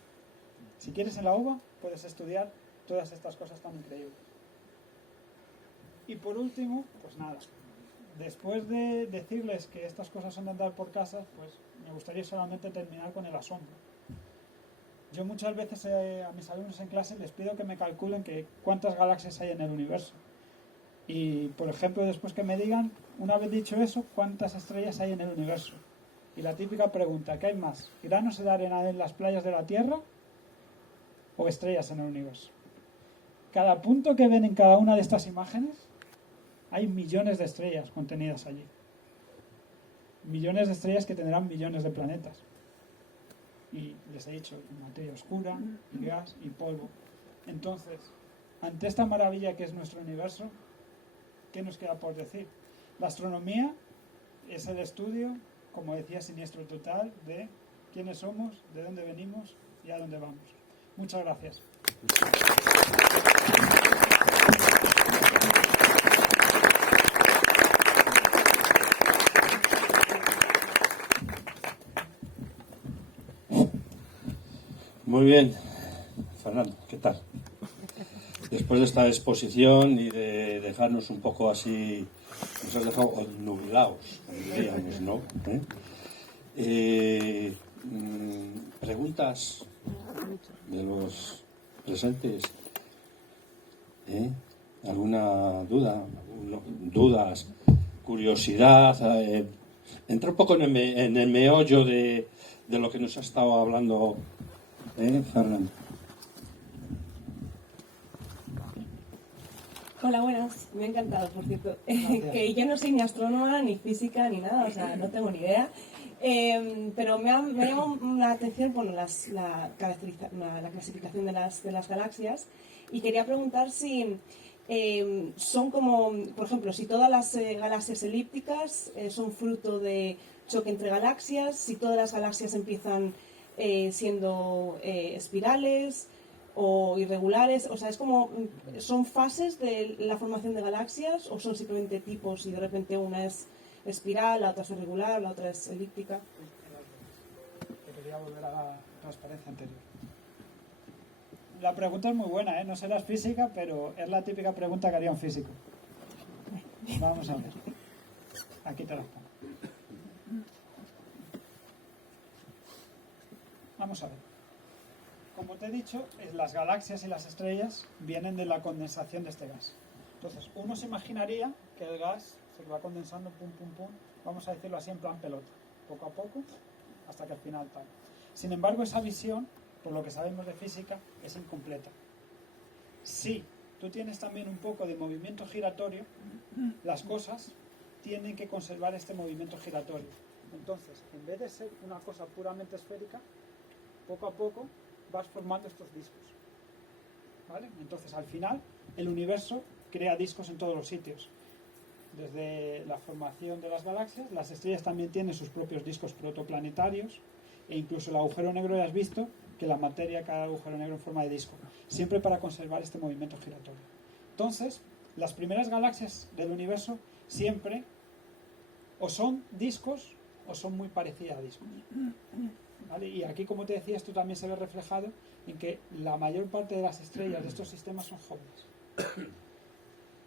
Si quieres en la UBA, puedes estudiar todas estas cosas tan increíbles. Y por último, pues nada, después de decirles que estas cosas son de andar por casas, pues me gustaría solamente terminar con el asombro. Yo muchas veces a mis alumnos en clase les pido que me calculen cuántas galaxias hay en el universo. Y, por ejemplo, después que me digan, una vez dicho eso, cuántas estrellas hay en el universo. Y la típica pregunta, ¿qué hay más? ¿Granos de arena en las playas de la Tierra o estrellas en el universo? Cada punto que ven en cada una de estas imágenes, hay millones de estrellas contenidas allí. Millones de estrellas que tendrán millones de planetas. Y les he dicho, materia oscura, gas y polvo. Entonces, ante esta maravilla que es nuestro universo, ¿qué nos queda por decir? La astronomía es el estudio, como decía Siniestro Total, de quiénes somos, de dónde venimos y a dónde vamos. Muchas gracias. Muy bien, Fernando, ¿qué tal? Después de esta exposición y de dejarnos un poco así, nos has dejado nublados, diríamos, ¿no? Preguntas de los presentes, ¿alguna duda? ¿Dudas? ¿Curiosidad? Entra un poco en el meollo de lo que nos ha estado hablando Fernando. Hola, buenas. Me ha encantado, por cierto. Que yo no soy ni astrónoma, ni física, ni nada, o sea, no tengo ni idea. Pero me ha llamado la atención la clasificación de las galaxias y quería preguntar si son como, por ejemplo, si todas las galaxias elípticas son fruto de choque entre galaxias, si todas las galaxias empiezan siendo espirales o irregulares, o sea, es como, ¿son fases de la formación de galaxias o son simplemente tipos y de repente una es espiral, la otra es irregular, la otra es elíptica? Que quería volver a la transparencia anterior. La pregunta es muy buena, ¿eh? No serás física, pero es la típica pregunta que haría un físico. Vamos a ver. Aquí te las pongo. Vamos a ver. Como te he dicho, las galaxias y las estrellas vienen de la condensación de este gas. Entonces, uno se imaginaría que el gas se va condensando, pum, pum, pum, vamos a decirlo así, en plan pelota, poco a poco, hasta que al final tal. Sin embargo, esa visión, por lo que sabemos de física, es incompleta. Si tú tienes también un poco de movimiento giratorio, las cosas tienen que conservar este movimiento giratorio. Entonces, en vez de ser una cosa puramente esférica, poco a poco vas formando estos discos. ¿Vale? Entonces, al final, el universo crea discos en todos los sitios. Desde la formación de las galaxias, las estrellas también tienen sus propios discos protoplanetarios, e incluso el agujero negro, ya has visto que la materia cae al agujero negro en forma de disco, siempre para conservar este movimiento giratorio. Entonces, las primeras galaxias del universo siempre o son discos o son muy parecidas a discos. ¿Vale? Y aquí, como te decía, esto también se ve reflejado en que la mayor parte de las estrellas de estos sistemas son jóvenes.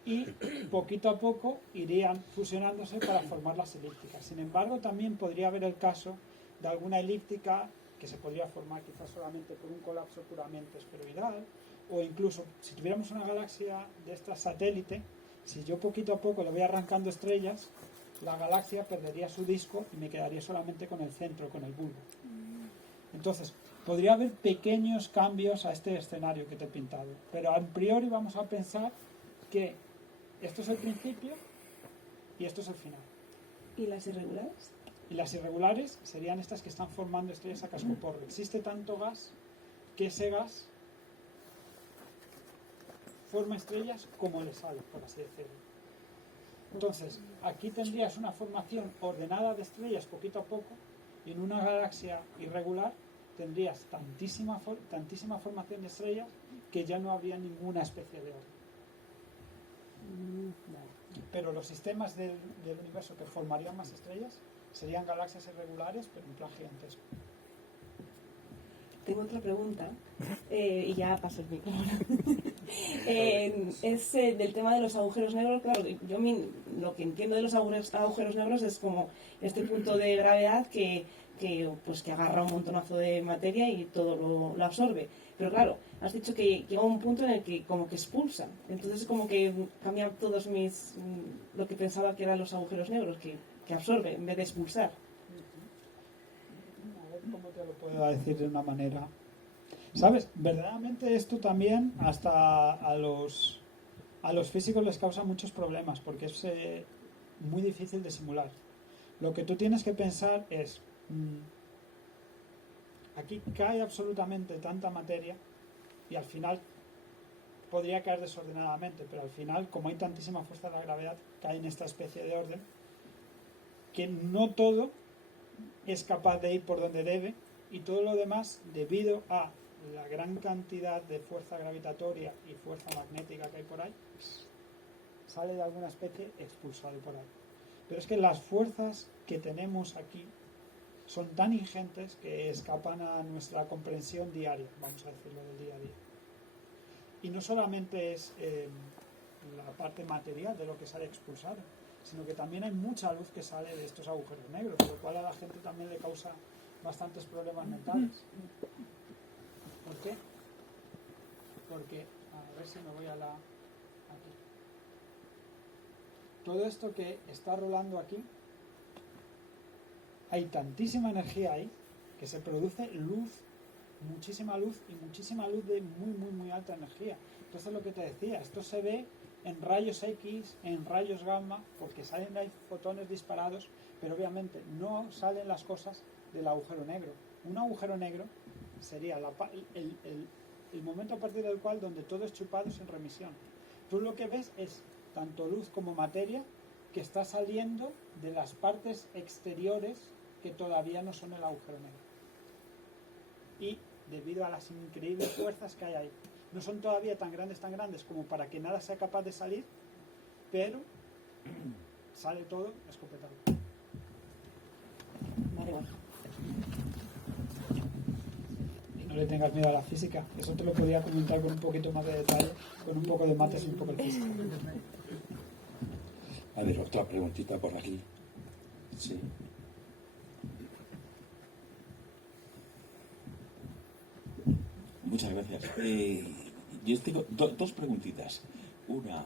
Y poquito a poco irían fusionándose para formar las elípticas. Sin embargo, también podría haber el caso de alguna elíptica que se podría formar quizás solamente por un colapso puramente esferoidal, o incluso si tuviéramos una galaxia de esta satélite, si yo poquito a poco le voy arrancando estrellas, la galaxia perdería su disco y me quedaría solamente con el centro, con el bulbo. Entonces, podría haber pequeños cambios a este escenario que te he pintado, pero a priori vamos a pensar que esto es el principio y esto es el final. ¿Y las irregulares? Y las irregulares serían estas que están formando estrellas a cascoporro. Existe tanto gas que ese gas forma estrellas como le sale, por así decirlo. Entonces, aquí tendrías una formación ordenada de estrellas poquito a poco, y en una galaxia irregular tendrías tantísima formación de estrellas que ya no habría ninguna especie de orden. Pero los sistemas del universo que formarían más estrellas serían galaxias irregulares, pero en plan gigantesco. Tengo otra pregunta y ya paso el micrófono. Es del tema de los agujeros negros. Claro, yo lo que entiendo de los agujeros negros es como este punto de gravedad que agarra un montonazo de materia y todo lo absorbe. Pero claro, has dicho que llega un punto en el que como que expulsa. Entonces es como que cambia todos lo que pensaba que eran los agujeros negros, que absorbe en vez de expulsar. A ver cómo te lo puedo decir de una manera. ¿Sabes? Verdaderamente esto también hasta a los físicos les causa muchos problemas porque es muy difícil de simular. Lo que tú tienes que pensar es aquí cae absolutamente tanta materia y al final podría caer desordenadamente, pero al final, como hay tantísima fuerza de la gravedad, cae en esta especie de orden que no todo es capaz de ir por donde debe, y todo lo demás, debido a la gran cantidad de fuerza gravitatoria y fuerza magnética que hay por ahí, sale de alguna especie expulsado por ahí. Pero es que las fuerzas que tenemos aquí son tan ingentes que escapan a nuestra comprensión diaria, vamos a decirlo, del día a día. Y no solamente es la parte material de lo que sale expulsado, sino que también hay mucha luz que sale de estos agujeros negros, lo cual a la gente también le causa bastantes problemas mentales. ¿Por qué? Porque, a ver si me voy a la... aquí. Todo esto que está rolando aquí, hay tantísima energía ahí que se produce luz, muchísima luz de muy alta energía. Entonces, lo que te decía, esto se ve en rayos X, en rayos gamma, porque salen ahí fotones disparados, pero obviamente no salen las cosas del agujero negro. Un agujero negro sería el momento a partir del cual donde todo es chupado sin remisión. Tú lo que ves es tanto luz como materia que está saliendo de las partes exteriores que todavía no son el agujero negro. Y debido a las increíbles fuerzas que hay ahí, no son todavía tan grandes como para que nada sea capaz de salir, pero sale todo escopetado. Vale, bueno. Y no le tengas miedo a la física, eso te lo podía comentar con un poquito más de detalle, con un poco de mates y un poco de física. A ver, otra preguntita por aquí. Sí. Muchas gracias. Yo tengo dos preguntitas. Una,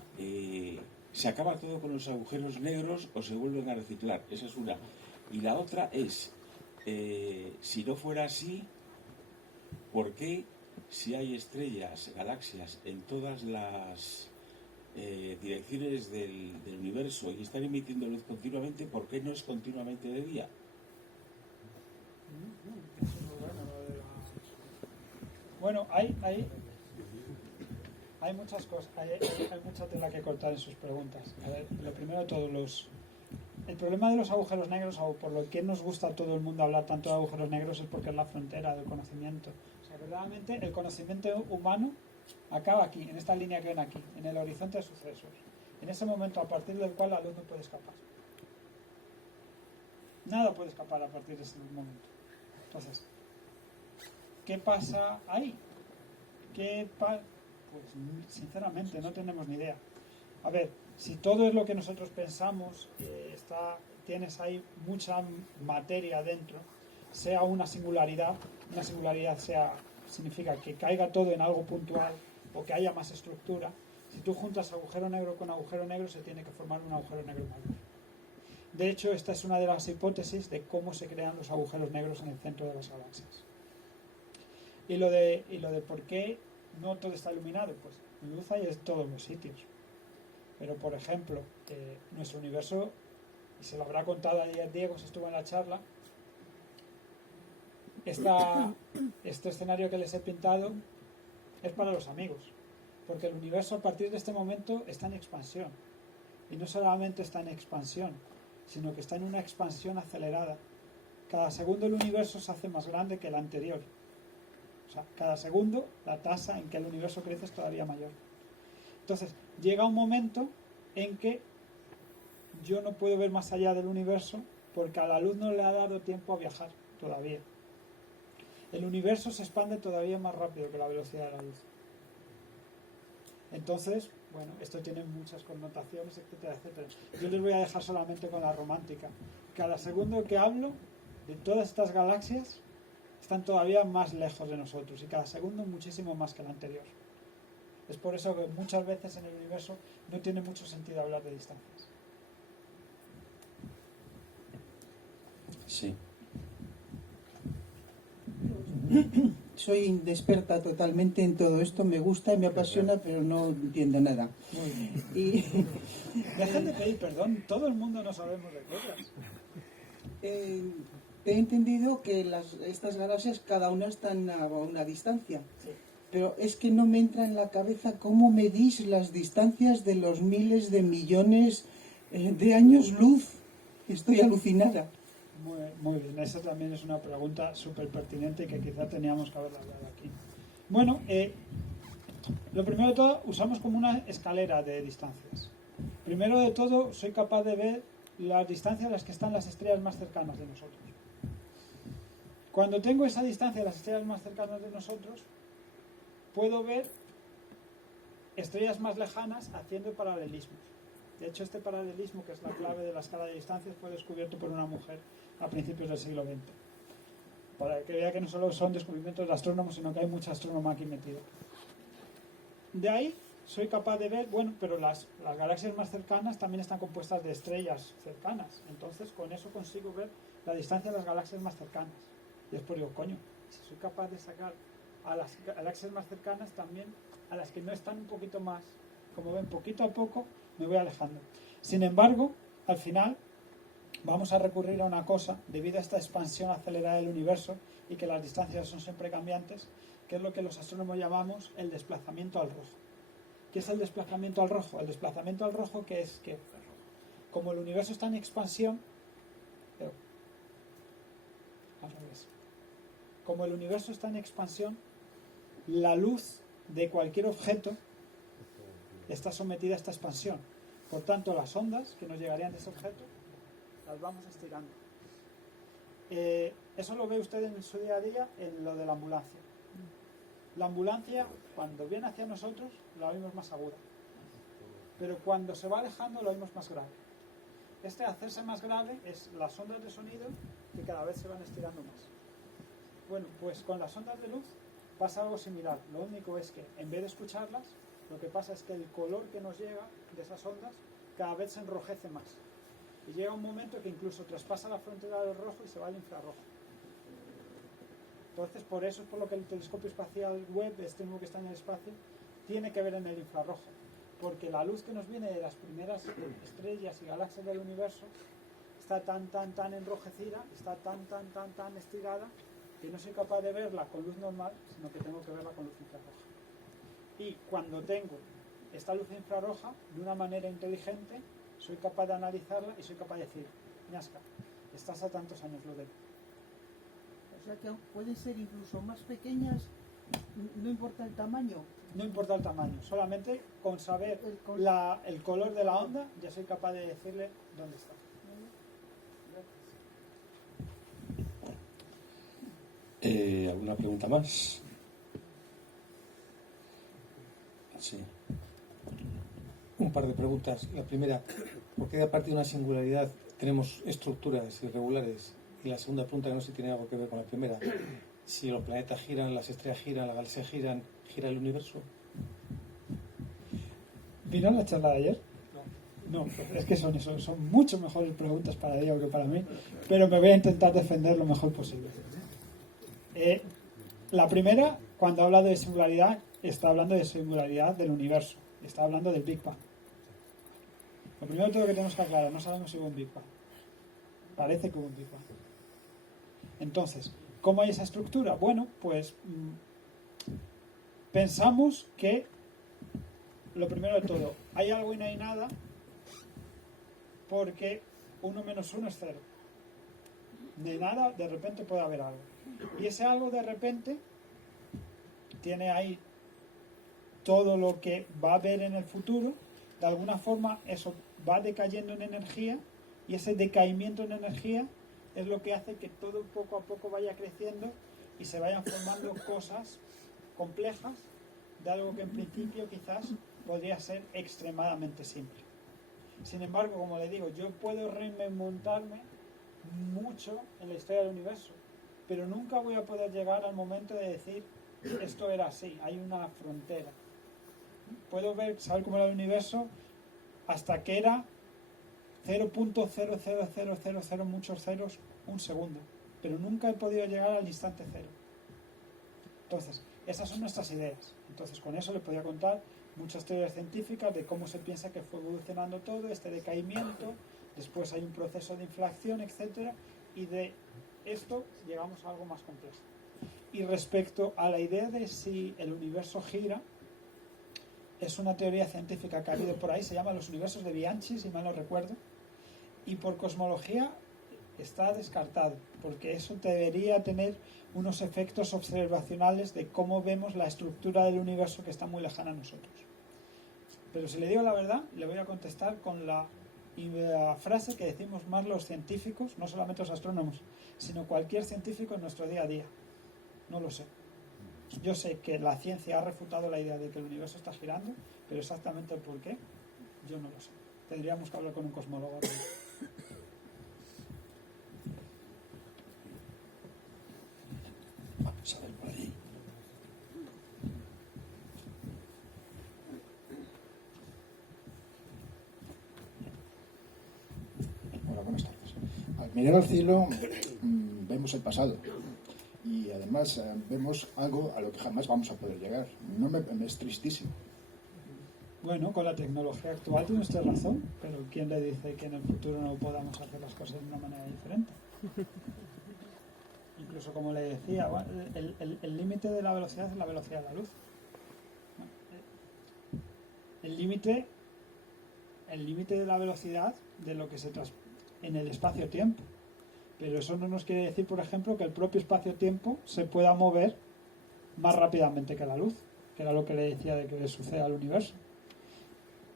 ¿se acaba todo con los agujeros negros o se vuelven a reciclar? Esa es una. Y la otra es, si no fuera así, ¿por qué si hay estrellas, galaxias en todas las direcciones del universo y están emitiendo luz continuamente, ¿por qué no es continuamente de día? Bueno, hay muchas cosas, hay mucha tela que cortar en sus preguntas. A ver, lo primero de todo, el problema de los agujeros negros, o por lo que nos gusta a todo el mundo hablar tanto de agujeros negros, es porque es la frontera del conocimiento. O sea, verdaderamente el conocimiento humano acaba aquí, en esta línea que ven aquí, en el horizonte de sucesos. En ese momento a partir del cual la luz no puede escapar. Nada puede escapar a partir de ese momento. Entonces, ¿qué pasa ahí? Pues sinceramente no tenemos ni idea. A ver, si todo es lo que nosotros pensamos, tienes ahí mucha materia dentro, sea una singularidad significa que caiga todo en algo puntual o que haya más estructura. Si tú juntas agujero negro con agujero negro, se tiene que formar un agujero negro mayor. De hecho, esta es una de las hipótesis de cómo se crean los agujeros negros en el centro de las galaxias. Y lo de por qué no todo está iluminado, pues luz hay en todos los sitios. Pero, por ejemplo, nuestro universo, y se lo habrá contado ayer Diego si estuvo en la charla, este escenario que les he pintado es para los amigos, porque el universo a partir de este momento está en expansión. Y no solamente está en expansión, sino que está en una expansión acelerada. Cada segundo el universo se hace más grande que el anterior. O sea, cada segundo la tasa en que el universo crece es todavía mayor. Entonces, llega un momento en que yo no puedo ver más allá del universo porque a la luz no le ha dado tiempo a viajar todavía. El universo se expande todavía más rápido que la velocidad de la luz. Entonces, bueno, esto tiene muchas connotaciones, etcétera, etcétera. Yo les voy a dejar solamente con la romántica. Cada segundo que hablo de todas estas galaxias están todavía más lejos de nosotros y cada segundo muchísimo más que el anterior. Es por eso que muchas veces en el universo no tiene mucho sentido hablar de distancias. Sí. Soy inexperta totalmente en todo esto, me gusta y me apasiona, pero no entiendo nada. Y Dejen de pedir perdón, todo el mundo no sabemos de cosas. he entendido que estas galaxias cada una están a una distancia, Sí. pero es que no me entra en la cabeza cómo medís las distancias de los miles de millones de años luz. Estoy alucinada. Muy bien, esa también es una pregunta súper pertinente y que quizá teníamos que haberla hablado aquí. Bueno, lo primero de todo, usamos como una escalera de distancias. Primero de todo, soy capaz de ver las distancias a las que están las estrellas más cercanas de nosotros. Cuando tengo esa distancia de las estrellas más cercanas de nosotros, puedo ver estrellas más lejanas haciendo paralelismos. De hecho, este paralelismo, que es la clave de la escala de distancias, fue descubierto por una mujer a principios del siglo XX. Para que vea que no solo son descubrimientos de astrónomos, sino que hay mucha astrónoma aquí metida. De ahí soy capaz de ver, bueno, pero las galaxias más cercanas también están compuestas de estrellas cercanas. Entonces, con eso consigo ver la distancia de las galaxias más cercanas. Y después digo, coño, si soy capaz de sacar a las galaxias más cercanas también, a las que no están un poquito más, como ven, poquito a poco me voy alejando. Sin embargo, al final vamos a recurrir a una cosa, debido a esta expansión acelerada del universo y que las distancias son siempre cambiantes, que es lo que los astrónomos llamamos el desplazamiento al rojo. ¿Qué es el desplazamiento al rojo? El desplazamiento al rojo, que es que como el universo está en expansión, al revés. Como el universo está en expansión, la luz de cualquier objeto está sometida a esta expansión. Por tanto, las ondas que nos llegarían de ese objeto las vamos estirando. Eso lo ve usted en su día a día en lo de la ambulancia. La ambulancia, cuando viene hacia nosotros, la oímos más aguda. Pero cuando se va alejando, la oímos más grave. Este hacerse más grave es las ondas de sonido que cada vez se van estirando más. Bueno, pues con las ondas de luz pasa algo similar. Lo único es que en vez de escucharlas, lo que pasa es que el color que nos llega de esas ondas cada vez se enrojece más. Y llega un momento que incluso traspasa la frontera del rojo y se va al infrarrojo. Entonces, por eso es por lo que el telescopio espacial Webb, este nuevo que está en el espacio, tiene que ver en el infrarrojo. Porque la luz que nos viene de las primeras estrellas y galaxias del universo está tan enrojecida, está tan estirada, que no soy capaz de verla con luz normal, sino que tengo que verla con luz infrarroja. Y cuando tengo esta luz infrarroja, de una manera inteligente, soy capaz de analizarla y soy capaz de decir, ñasca, estás a tantos años luz de luz. O sea que pueden ser incluso más pequeñas, no importa el tamaño. No importa el tamaño, solamente con saber el color de la onda, ya soy capaz de decirle dónde está. ¿Alguna pregunta más? Sí. Un par de preguntas. La primera, ¿por qué a partir de una singularidad tenemos estructuras irregulares? Y la segunda pregunta, que no sé si tiene algo que ver con la primera, si los planetas giran, las estrellas giran, las galaxias giran, ¿gira el universo? ¿Vino la charla de ayer? No, es que son mucho mejores preguntas para Diego que para mí, pero me voy a intentar defender lo mejor posible. La primera, cuando habla de singularidad, está hablando de singularidad del universo, está hablando del Big Bang. Lo primero de todo que tenemos que aclarar, no sabemos si hubo un Big Bang. Parece que hubo un Big Bang. Entonces, ¿cómo hay esa estructura? Bueno, pues pensamos que, lo primero de todo, hay algo y no hay nada, porque 1 menos 1 es 0. De nada, de repente puede haber algo. Y ese algo de repente tiene ahí todo lo que va a haber en el futuro. De alguna forma eso va decayendo en energía, y ese decaimiento en energía es lo que hace que todo poco a poco vaya creciendo y se vayan formando cosas complejas de algo que en principio quizás podría ser extremadamente simple. Sin embargo, como le digo, yo puedo remontarme mucho en la historia del universo, pero nunca voy a poder llegar al momento de decir esto era así, hay una frontera. Puedo saber cómo era el universo hasta que era 0.00000 muchos ceros un segundo, pero nunca he podido llegar al instante cero. Entonces, esas son nuestras ideas. Entonces, con eso les podría contar muchas teorías científicas de cómo se piensa que fue evolucionando todo, este decaimiento, después hay un proceso de inflación, etcétera, y de esto llegamos a algo más complejo. Y respecto a la idea de si el universo gira, es una teoría científica que ha habido por ahí, se llama los universos de Bianchi, si mal no recuerdo, y por cosmología está descartado, porque eso debería tener unos efectos observacionales de cómo vemos la estructura del universo que está muy lejana a nosotros. Pero si le digo la verdad, le voy a contestar con la frase que decimos más los científicos, no solamente los astrónomos, sino cualquier científico en nuestro día a día. No lo sé. Yo sé que la ciencia ha refutado la idea de que el universo está girando, pero exactamente el por qué, yo no lo sé. Tendríamos que hablar con un cosmólogo. Vamos a ver por allí. Hola, buenas tardes. Al mirar al cielo vemos el pasado y además vemos algo a lo que jamás vamos a poder llegar. Me es tristísimo. Bueno, con la tecnología actual tiene usted razón, pero ¿quién le dice que en el futuro no podamos hacer las cosas de una manera diferente? Incluso, como le decía, el límite de la velocidad es la velocidad de la luz. el límite de la velocidad de lo que en el espacio-tiempo. Pero eso no nos quiere decir, por ejemplo, que el propio espacio-tiempo se pueda mover más rápidamente que la luz, que era lo que le decía de que le sucede al universo.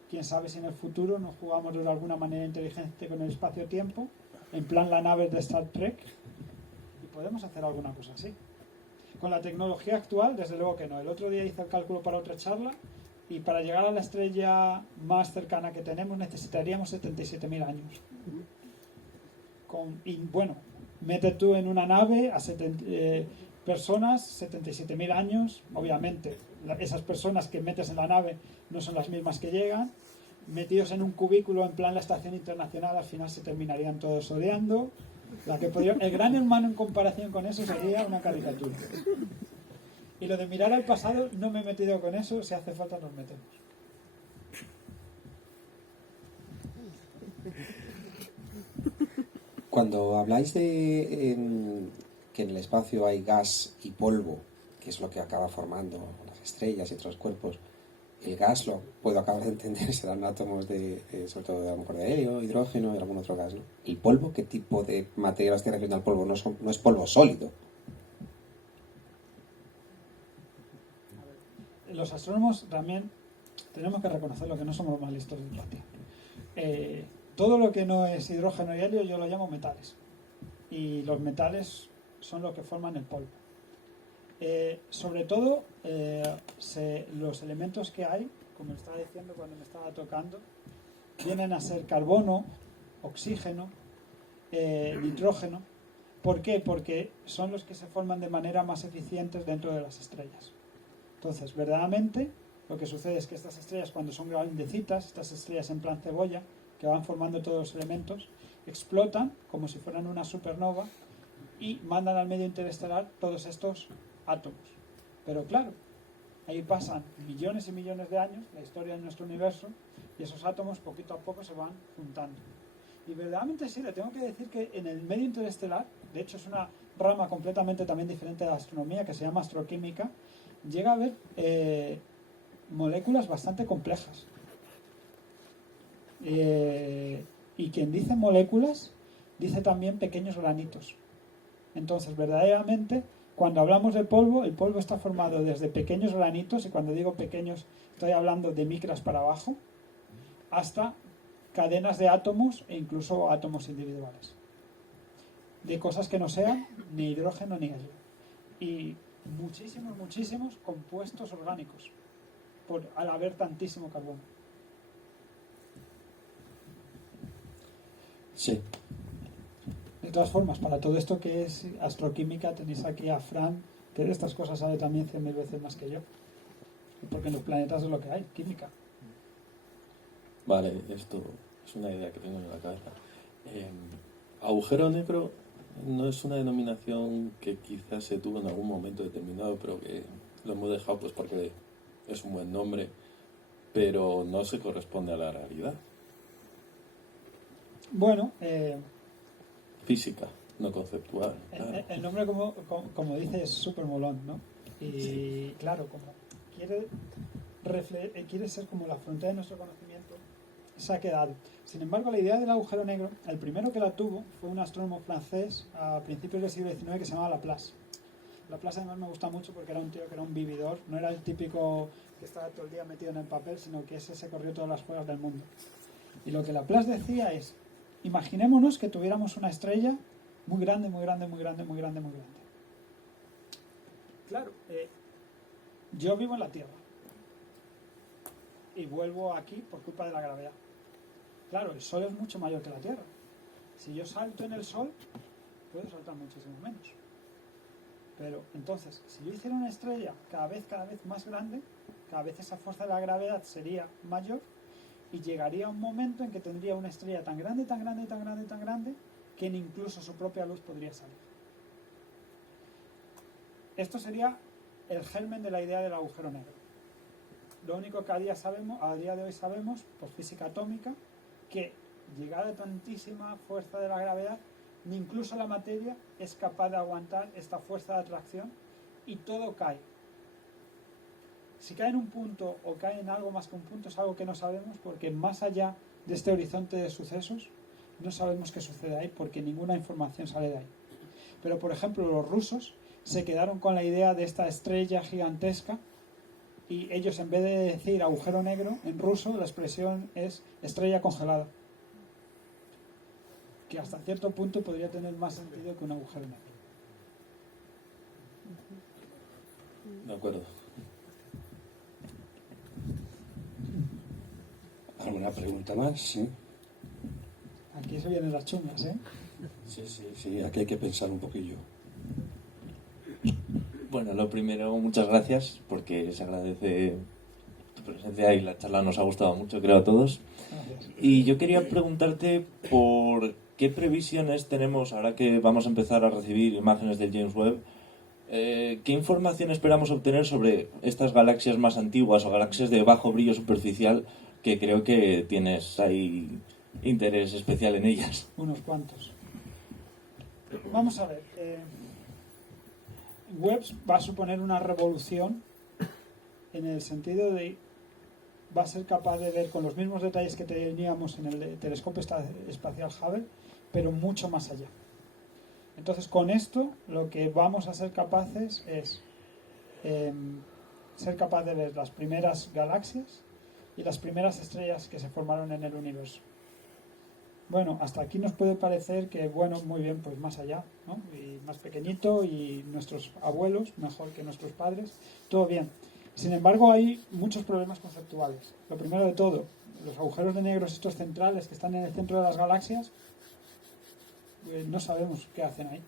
Quién sabe si en el futuro nos jugamos de alguna manera inteligente con el espacio-tiempo, en plan la nave de Star Trek, y podemos hacer alguna cosa así. Con la tecnología actual, desde luego que no. El otro día hice el cálculo para otra charla, y para llegar a la estrella más cercana que tenemos necesitaríamos 77.000 años. Y bueno, mete tú en una nave a personas, 77.000 años, obviamente esas personas que metes en la nave no son las mismas que llegan, metidos en un cubículo en plan la estación internacional, al final se terminarían todos odiando. El gran hermano en comparación con eso sería una caricatura. Y lo de mirar al pasado no me he metido con eso, si hace falta nos metemos. Cuando habláis de que en el espacio hay gas y polvo, que es lo que acaba formando las estrellas y otros cuerpos, el gas, lo puedo acabar de entender, serán átomos sobre todo a lo mejor de helio, hidrógeno y algún otro gas, ¿no? ¿El polvo? ¿Qué tipo de materia estoy refiriendo al polvo? No es polvo sólido. Los astrónomos también tenemos que reconocer lo que no somos los más listos de la Tierra. Todo lo que no es hidrógeno y helio yo lo llamo metales. Y los metales son lo que forman el polvo. Sobre todo, los elementos que hay, como estaba diciendo cuando me estaba tocando, vienen a ser carbono, oxígeno, nitrógeno. ¿Por qué? Porque son los que se forman de manera más eficiente dentro de las estrellas. Entonces, verdaderamente, lo que sucede es que estas estrellas, cuando son grandecitas, estas estrellas en plan cebolla, que van formando todos los elementos, explotan como si fueran una supernova y mandan al medio interestelar todos estos átomos. Pero claro, ahí pasan millones y millones de años, la historia de nuestro universo, y esos átomos poquito a poco se van juntando. Y verdaderamente sí, le tengo que decir que en el medio interestelar, de hecho es una rama completamente también diferente de la astronomía, que se llama astroquímica, llega a haber moléculas bastante complejas. Y quien dice moléculas, dice también pequeños granitos. Entonces, verdaderamente, cuando hablamos de polvo, el polvo está formado desde pequeños granitos, y cuando digo pequeños, estoy hablando de micras para abajo, hasta cadenas de átomos e incluso átomos individuales. De cosas que no sean ni hidrógeno ni helio. Y muchísimos compuestos orgánicos, al haber tantísimo carbono. Sí. De todas formas, para todo esto que es astroquímica, tenéis aquí a Fran, que de estas cosas sabe también 100.000 veces más que yo. Porque en los planetas es lo que hay, química. Vale, esto es una idea que tengo en la cabeza. Agujero negro no es una denominación que quizás se tuvo en algún momento determinado, pero que lo hemos dejado pues porque es un buen nombre, pero no se corresponde a la realidad. Bueno, Física, no conceptual. Claro. el nombre, como dice, es súper molón, ¿no? Y claro, como quiere ser como la frontera de nuestro conocimiento, se ha quedado. Sin embargo, la idea del agujero negro, el primero que la tuvo fue un astrónomo francés a principios del siglo XIX que se llamaba Laplace. Laplace además me gusta mucho porque era un tío que era un vividor, no era el típico que estaba todo el día metido en el papel, sino que ese se corrió todas las juegas del mundo. Y lo que Laplace decía es: imaginémonos que tuviéramos una estrella muy grande, muy grande, muy grande, muy grande, muy grande. Claro, yo vivo en la Tierra y vuelvo aquí por culpa de la gravedad. Claro, el Sol es mucho mayor que la Tierra. Si yo salto en el Sol, puedo saltar muchísimo menos. Pero entonces, si yo hiciera una estrella cada vez más grande, cada vez esa fuerza de la gravedad sería mayor, y llegaría un momento en que tendría una estrella tan grande, tan grande, tan grande, tan grande, que ni incluso su propia luz podría salir. Esto sería el germen de la idea del agujero negro. Lo único que a día de hoy sabemos, por física atómica, que llegada a tantísima fuerza de la gravedad, ni incluso la materia es capaz de aguantar esta fuerza de atracción y todo cae. Si cae en un punto o cae en algo más que un punto es algo que no sabemos, porque más allá de este horizonte de sucesos no sabemos qué sucede ahí, porque ninguna información sale de ahí. Pero por ejemplo los rusos se quedaron con la idea de esta estrella gigantesca, y ellos, en vez de decir agujero negro, en ruso la expresión es estrella congelada, que hasta cierto punto podría tener más sentido que un agujero negro. De acuerdo. ¿Alguna pregunta más? Sí. Aquí se vienen las chungas, ¿eh? Sí, aquí hay que pensar un poquillo. Bueno, lo primero, muchas gracias, porque se agradece tu presencia y la charla nos ha gustado mucho, creo, a todos. Gracias. Y yo quería preguntarte por qué previsiones tenemos, ahora que vamos a empezar a recibir imágenes del James Webb, ¿qué información esperamos obtener sobre estas galaxias más antiguas o galaxias de bajo brillo superficial, que creo que tienes ahí interés especial en ellas? Unos cuantos. Vamos a ver. Webb va a suponer una revolución en el sentido de va a ser capaz de ver con los mismos detalles que teníamos en el telescopio espacial Hubble, pero mucho más allá. Entonces, con esto lo que vamos a ser capaces es ser capaz de ver las primeras galaxias y las primeras estrellas que se formaron en el universo. Bueno, hasta aquí nos puede parecer que, bueno, muy bien, pues más allá, ¿no? Y más pequeñito, y nuestros abuelos, mejor que nuestros padres, todo bien. Sin embargo, hay muchos problemas conceptuales. Lo primero de todo, los agujeros de negros estos centrales que están en el centro de las galaxias, no sabemos qué hacen ahí.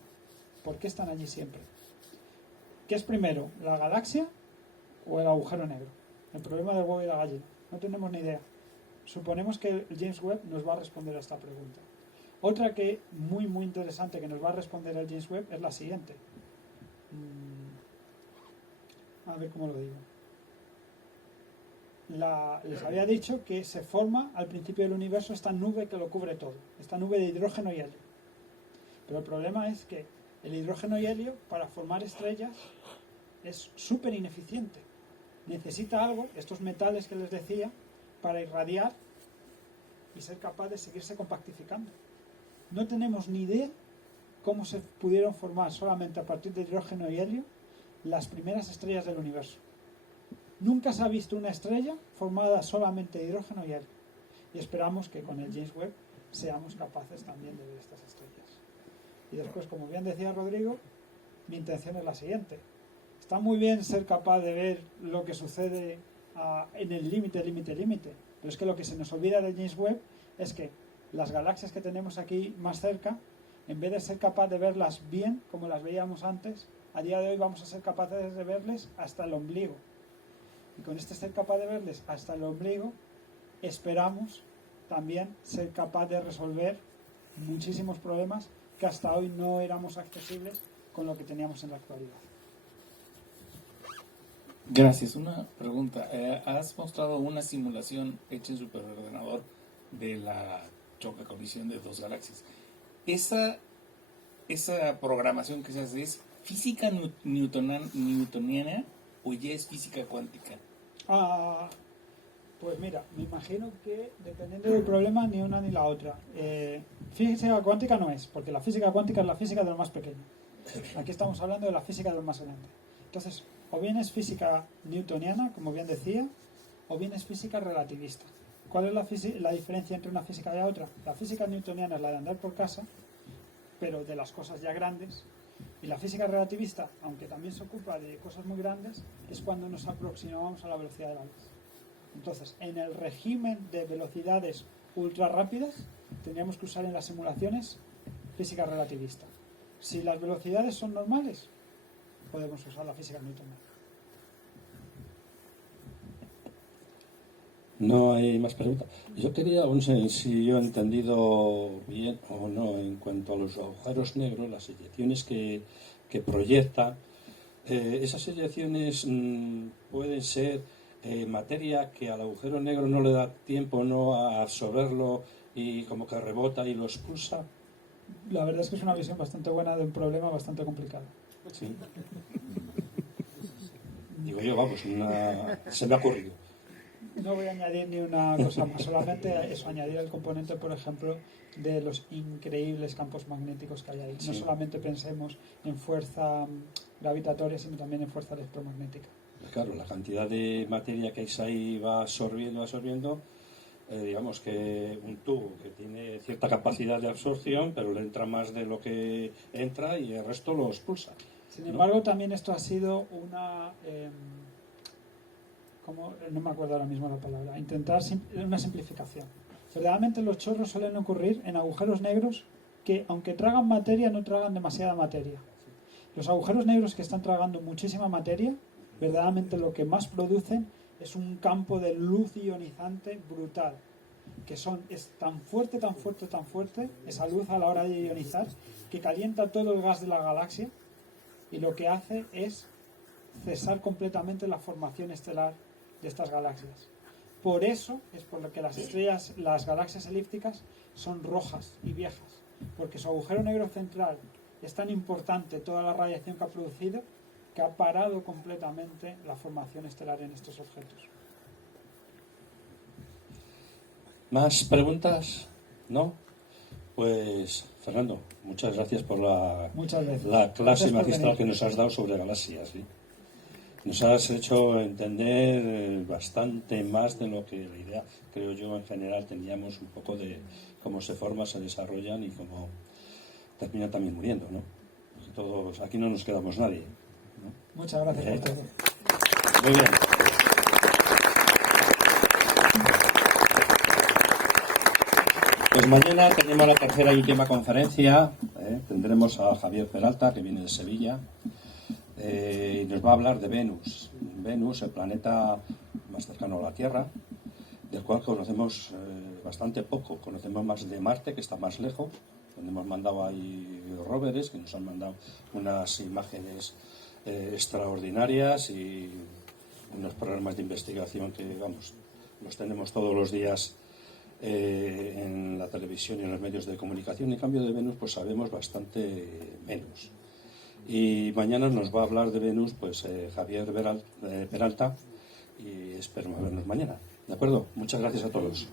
¿Por qué están allí siempre? ¿Qué es primero, la galaxia o el agujero negro? El problema del huevo y la gallina. No tenemos ni idea. Suponemos que el James Webb nos va a responder a esta pregunta. Otra que muy interesante que nos va a responder el James Webb es la siguiente. A ver cómo lo digo. Les había dicho que se forma al principio del universo esta nube que lo cubre todo, esta nube de hidrógeno y helio. Pero el problema es que el hidrógeno y helio, para formar estrellas, es súper ineficiente. Necesita algo, estos metales que les decía, para irradiar y ser capaz de seguirse compactificando. No tenemos ni idea cómo se pudieron formar solamente a partir de hidrógeno y helio las primeras estrellas del universo. Nunca se ha visto una estrella formada solamente de hidrógeno y helio. Y esperamos que con el James Webb seamos capaces también de ver estas estrellas. Y después, como bien decía Rodrigo, mi intención es la siguiente. Está muy bien ser capaz de ver lo que sucede en el límite, pero es que lo que se nos olvida del James Webb es que las galaxias que tenemos aquí más cerca, en vez de ser capaz de verlas bien, como las veíamos antes, a día de hoy vamos a ser capaces de verles hasta el ombligo. Y con este ser capaz de verles hasta el ombligo, esperamos también ser capaz de resolver muchísimos problemas que hasta hoy no éramos accesibles con lo que teníamos en la actualidad. Gracias. Una pregunta. Has mostrado una simulación hecha en superordenador de la choque-colisión de dos galaxias. Esa programación que se hace, ¿es física newtoniana o ya es física cuántica? Pues mira, me imagino que dependiendo del problema ni una ni la otra. Física cuántica no es, porque la física cuántica es la física de lo más pequeño. Aquí estamos hablando de la física de lo más grande. Entonces, o bien es física newtoniana, como bien decía, o bien es física relativista. ¿Cuál es la diferencia entre una física y la otra? La física newtoniana es la de andar por casa, pero de las cosas ya grandes. Y la física relativista, aunque también se ocupa de cosas muy grandes, es cuando nos aproximamos a la velocidad de la luz. Entonces, en el régimen de velocidades ultra rápidas, tendríamos que usar en las simulaciones física relativista. Si las velocidades son normales, podemos usar la física newtoniana. No hay más preguntas. Yo quería, no sé si yo he entendido bien o no, en cuanto a los agujeros negros, las eyecciones que proyecta. Esas eyecciones pueden ser materia que al agujero negro no le da tiempo no a absorberlo y como que rebota y lo expulsa. La verdad es que es una visión bastante buena de un problema bastante complicado. Sí. Digo yo, vamos, se me ha ocurrido. No voy a añadir ni una cosa más, solamente eso, añadir el componente, por ejemplo, de los increíbles campos magnéticos que hay ahí. Sí. No solamente pensemos en fuerza gravitatoria, sino también en fuerza electromagnética. Claro, la cantidad de materia que ahí va absorbiendo, digamos que un tubo que tiene cierta capacidad de absorción, pero le entra más de lo que entra y el resto lo expulsa. Sin embargo, también esto ha sido no me acuerdo ahora mismo la palabra, una simplificación. Verdaderamente los chorros suelen ocurrir en agujeros negros que, aunque tragan materia, no tragan demasiada materia. Los agujeros negros que están tragando muchísima materia, verdaderamente lo que más producen es un campo de luz ionizante brutal, que es tan fuerte, esa luz a la hora de ionizar, que calienta todo el gas de la galaxia y lo que hace es cesar completamente la formación estelar de estas galaxias. Por eso es por lo que las galaxias elípticas son rojas y viejas, porque su agujero negro central es tan importante, toda la radiación que ha producido, que ha parado completamente la formación estelar en estos objetos. ¿Más preguntas? ¿No? Pues, Fernando, muchas gracias por la clase magistral que nos has dado sobre galaxias. ¿Sí? Nos has hecho entender bastante más de lo que la idea, creo yo, en general teníamos un poco de cómo se forman, se desarrollan y cómo terminan también muriendo, ¿no? Porque todos, aquí no nos quedamos nadie, ¿no? Muchas gracias por todo. Muy bien. Pues mañana tenemos la tercera y última conferencia. Tendremos a Javier Peralta, que viene de Sevilla. Y nos va a hablar de Venus. Venus, el planeta más cercano a la Tierra, del cual conocemos bastante poco. Conocemos más de Marte, que está más lejos, donde hemos mandado ahí rovers, que nos han mandado unas imágenes extraordinarias y unos programas de investigación que, vamos, los tenemos todos los días en la televisión y en los medios de comunicación. En cambio, de Venus, pues sabemos bastante menos. Y mañana nos va a hablar de Venus pues Javier Peralta y esperamos vernos mañana. ¿De acuerdo? Muchas gracias a todos.